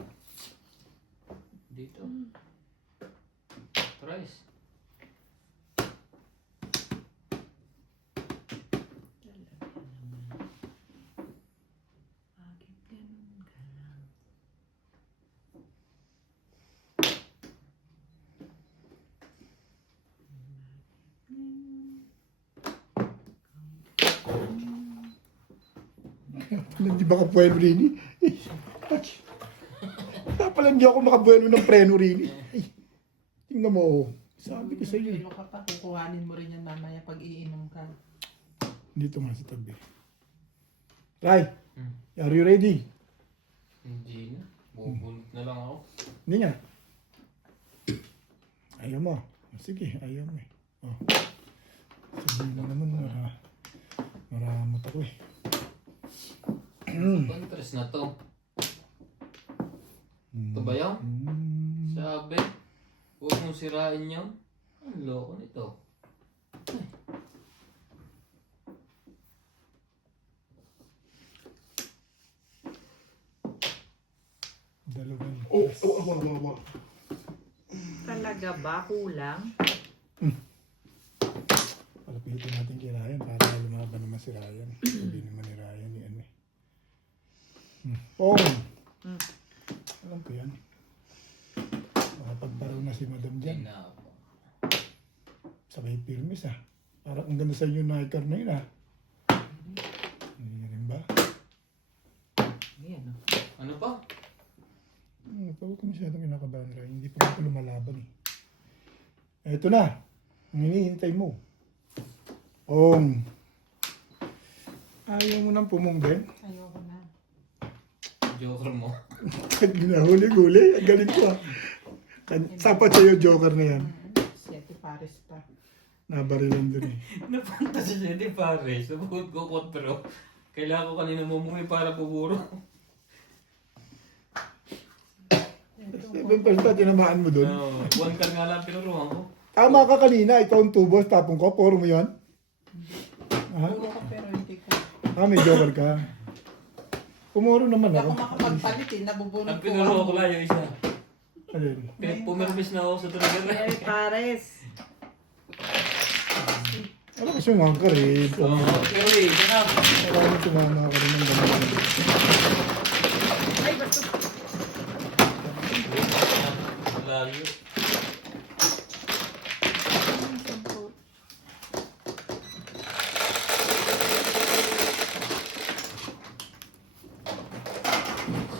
Dito. Price. Bakit ganun ka lang? Hindi ba kabuelo rin eh? Pala hindi ako makabuelo ng preno rin eh. Tingnan mo oh. Sabi ko sa'yo eh. Kilo ka pa, kukuhanin mo rin yan mamaya pag iinom ka. Dito nga sa tabi. Ray, Hmm. are you ready? Hindi na. Bubunot na lang ako. Hindi nga. Ayaw mo. Sige, ayaw mo eh. Oh. Sabihin mo naman, maramot ako eh. Contrast na to. Ito ba yun? Sabi, huwag mong sirain yun. Ang loko nito. Dalawan. Wow. Talaga ba? Kulang? Palapitin natin kay Ryan para lumaban naman si Ryan. Sabi naman ni Ryan ni ano eh. Pong! Alam ko yan. Makapagparo na si Madam dyan. Hindi na ako. Sabay pirmis ah. Parang ang ganda sa inyo na ikar na yun ah. Hindi rin ba? Ayan, oh. Ano pa? Huwag ko masyadong kinakabahan Ryan. Hindi pa ako lumalaban eh. Eto na. Ang hinihintay mo. Pong! Ayaw mo nang pumunggen? Ayoko na. Joker mo. Ginahuli-huli. Ang galing ko ah. Sapat sa'yo joker na yan. Siete pares pa. Nabarilan dun eh. Napunta si Jenny Pares. Nabuhod ko kontro. Kailangan ko kanina mumuwi para puburo. 7% tinamaan mo dun. No, one card nga lang pinuruhan ko. Tama ka kanina. Ikaw ang tubos. Tapong ko. Puro mo yun. Ha? Puro ko pero hindi ko. May joker ka. Pumuro naman Hindi ako. ako makapagpalit eh. Nabubunot Ang ko. pinuruhan ko lang yung isa. Alin? Kaya pumirmis na ako sa talaga. Ay, pares. Alam ko sumama ka rin. Oo, pero eh, saka. Marami sumama ka rin ng ganun. Ay, basta. Malayo.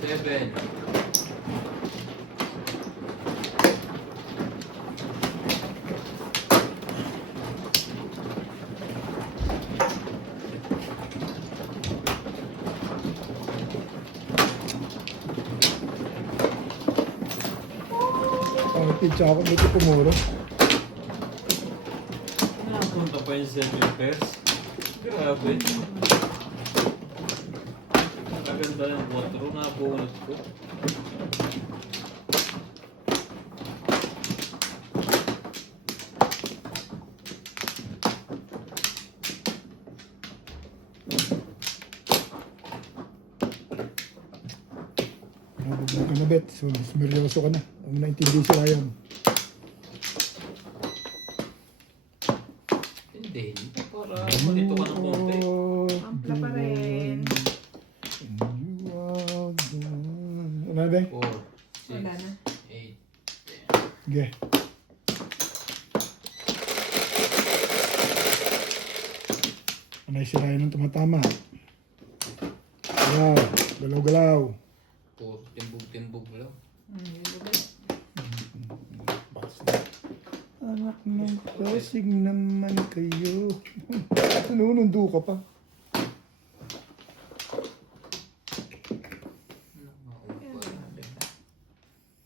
Seven. Pizza ako. Buti pumuro. Napunta pa yung 7 pairs. Grabe. Maganda yung 4 na bonus ko. Nabubog ka na bet. So, seryoso ka na. Huwag na intindi si Ryan. Hindi. Para malito ka ng konti. Ampla pa rin. Ano na ba? 4, 6, Wala na. 8. Sige. Anay si Ryan ang tumatama. Galaw. Galaw-galaw. 4, timbog-timbog lang. Basta. Anak ng kasig naman kayo. Nanunundo ka pa.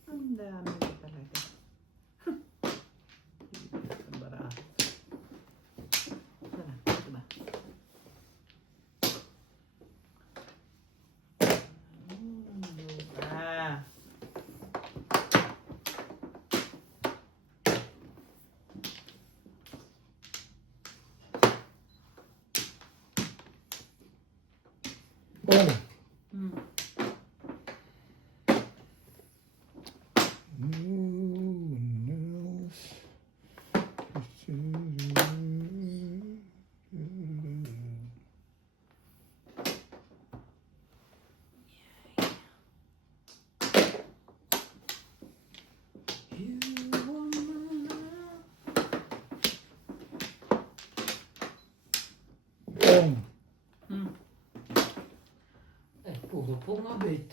Ang dami na talaga. Ang barato. Sana, ito ba? Ah. Oh. Hmm. No one else. Pong. Hmm. Eh, puro po nga bait.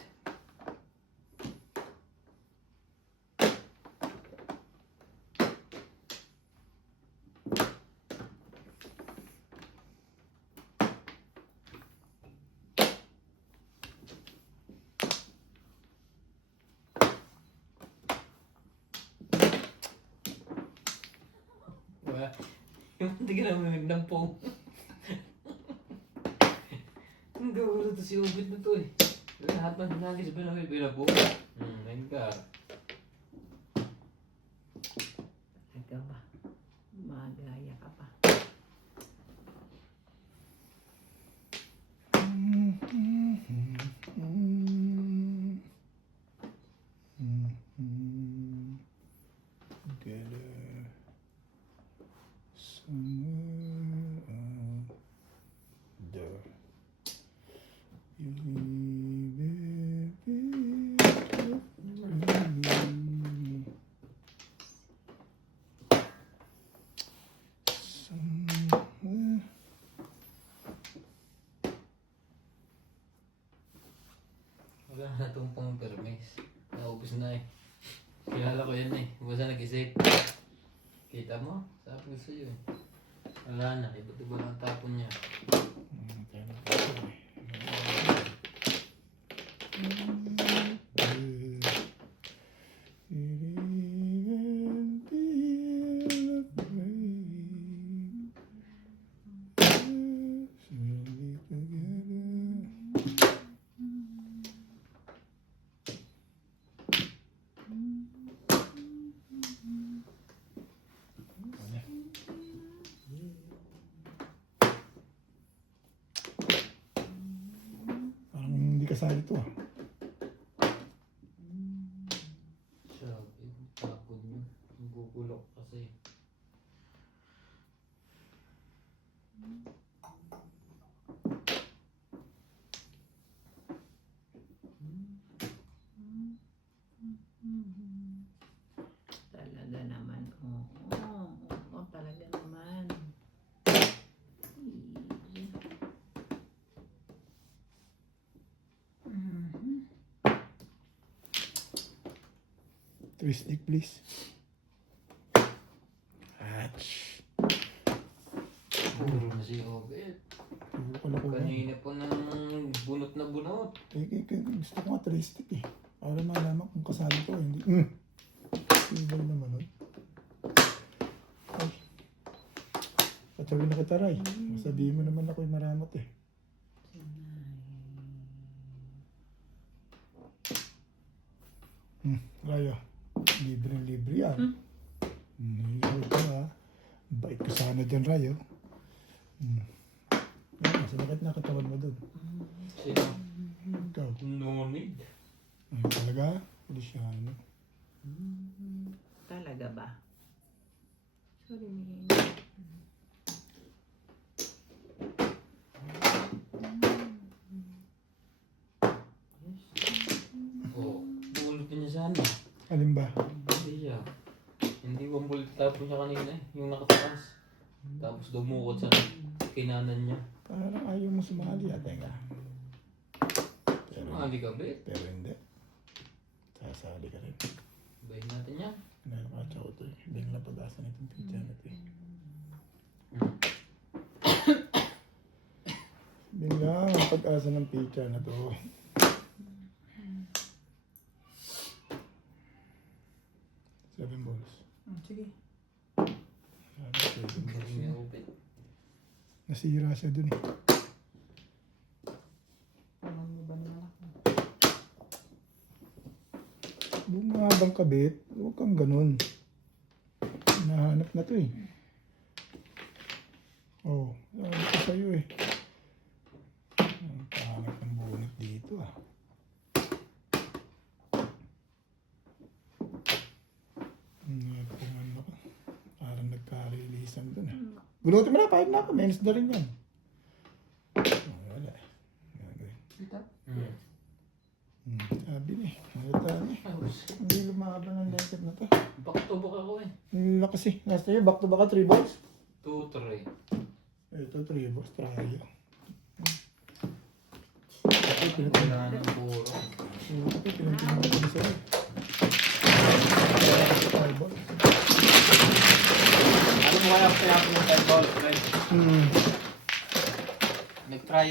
Hindi ka namin ng pong. Ang gawin na to si Ubit na to eh. Lahat ng nagis ba namin pinapong? Ayun ka. Ikaw ba? Magaya ka pa. Together somewhere out there. You leave it somewhere. Wala na itong pang permis. Naubos na eh. Kilala ko yan eh. Basta nag-isip. Kita mo? Sabi ko sa'yo eh. Wala na. Iba-iba lang tapon niya. Parang hindi kasali to ah. Sabi, tapon niyo. Nagkukulok kasi. Talaga naman. Oo, talaga naman. Twist stick please. Atch. Puro na si Obet. Puro ko na ko. Kanina po ng bunot na bunot. Gusto ko nga twist stick eh. Para malaman kung kasali to. Hindi. Sibal naman nun. Ay. Patawin na kita, Ray. Sabihin mo naman ako'y maramot eh. Raya. Libre yan. Ito ha. Bait ko sana dyan, Rayo. Sinakit na katawan mo dun. Sino? Ikaw. No need. Ay, talaga? Polisyano. Talaga ba? Sorry, Min. Oh, bunutin niya sana. Alin ba? Hindi siya. Hindi bumbulot tapon niya kanina eh. Yung nakataas. Tapos dumukot sa kinanan niya. Parang ayaw mo sumali ah, teka. Sumali ka, Bet. Pero hindi. Sasali ka rin. Bahin natin yan. Nakakatsa ko to eh. Hindi nga napag-asa na itong pizza na to eh. Bigla ang pag-asa ng pizza na to. Seven balls. Sige. Seven balls. Galing niya, Obet. Nasira siya dun eh. Parang iba na ako. Bumabang kabit, huwag kang ganun. Hinahanap na to eh. Oh, sabi ko sa'yo eh. Ang pangit ng bunot dito ah. Napungan ako. Parang nagka-releasean dun ah. Bunutin mo na, 5 na ako. Menos na rin yan. Oh, wala eh. Gagawin. Sabi ni, nalataan eh. Hindi lumaban ang lengket na to. Back to back ako eh. Lakas eh. Last year, back to back 3 balls. 2-3. Ito, 3 balls. Try. Kailangan ng puro. Ito, pinagpinag ko sa'yo. 5 balls. Ano mo kaya kaya po yung 10 ball, friend? Hmm. Nag-try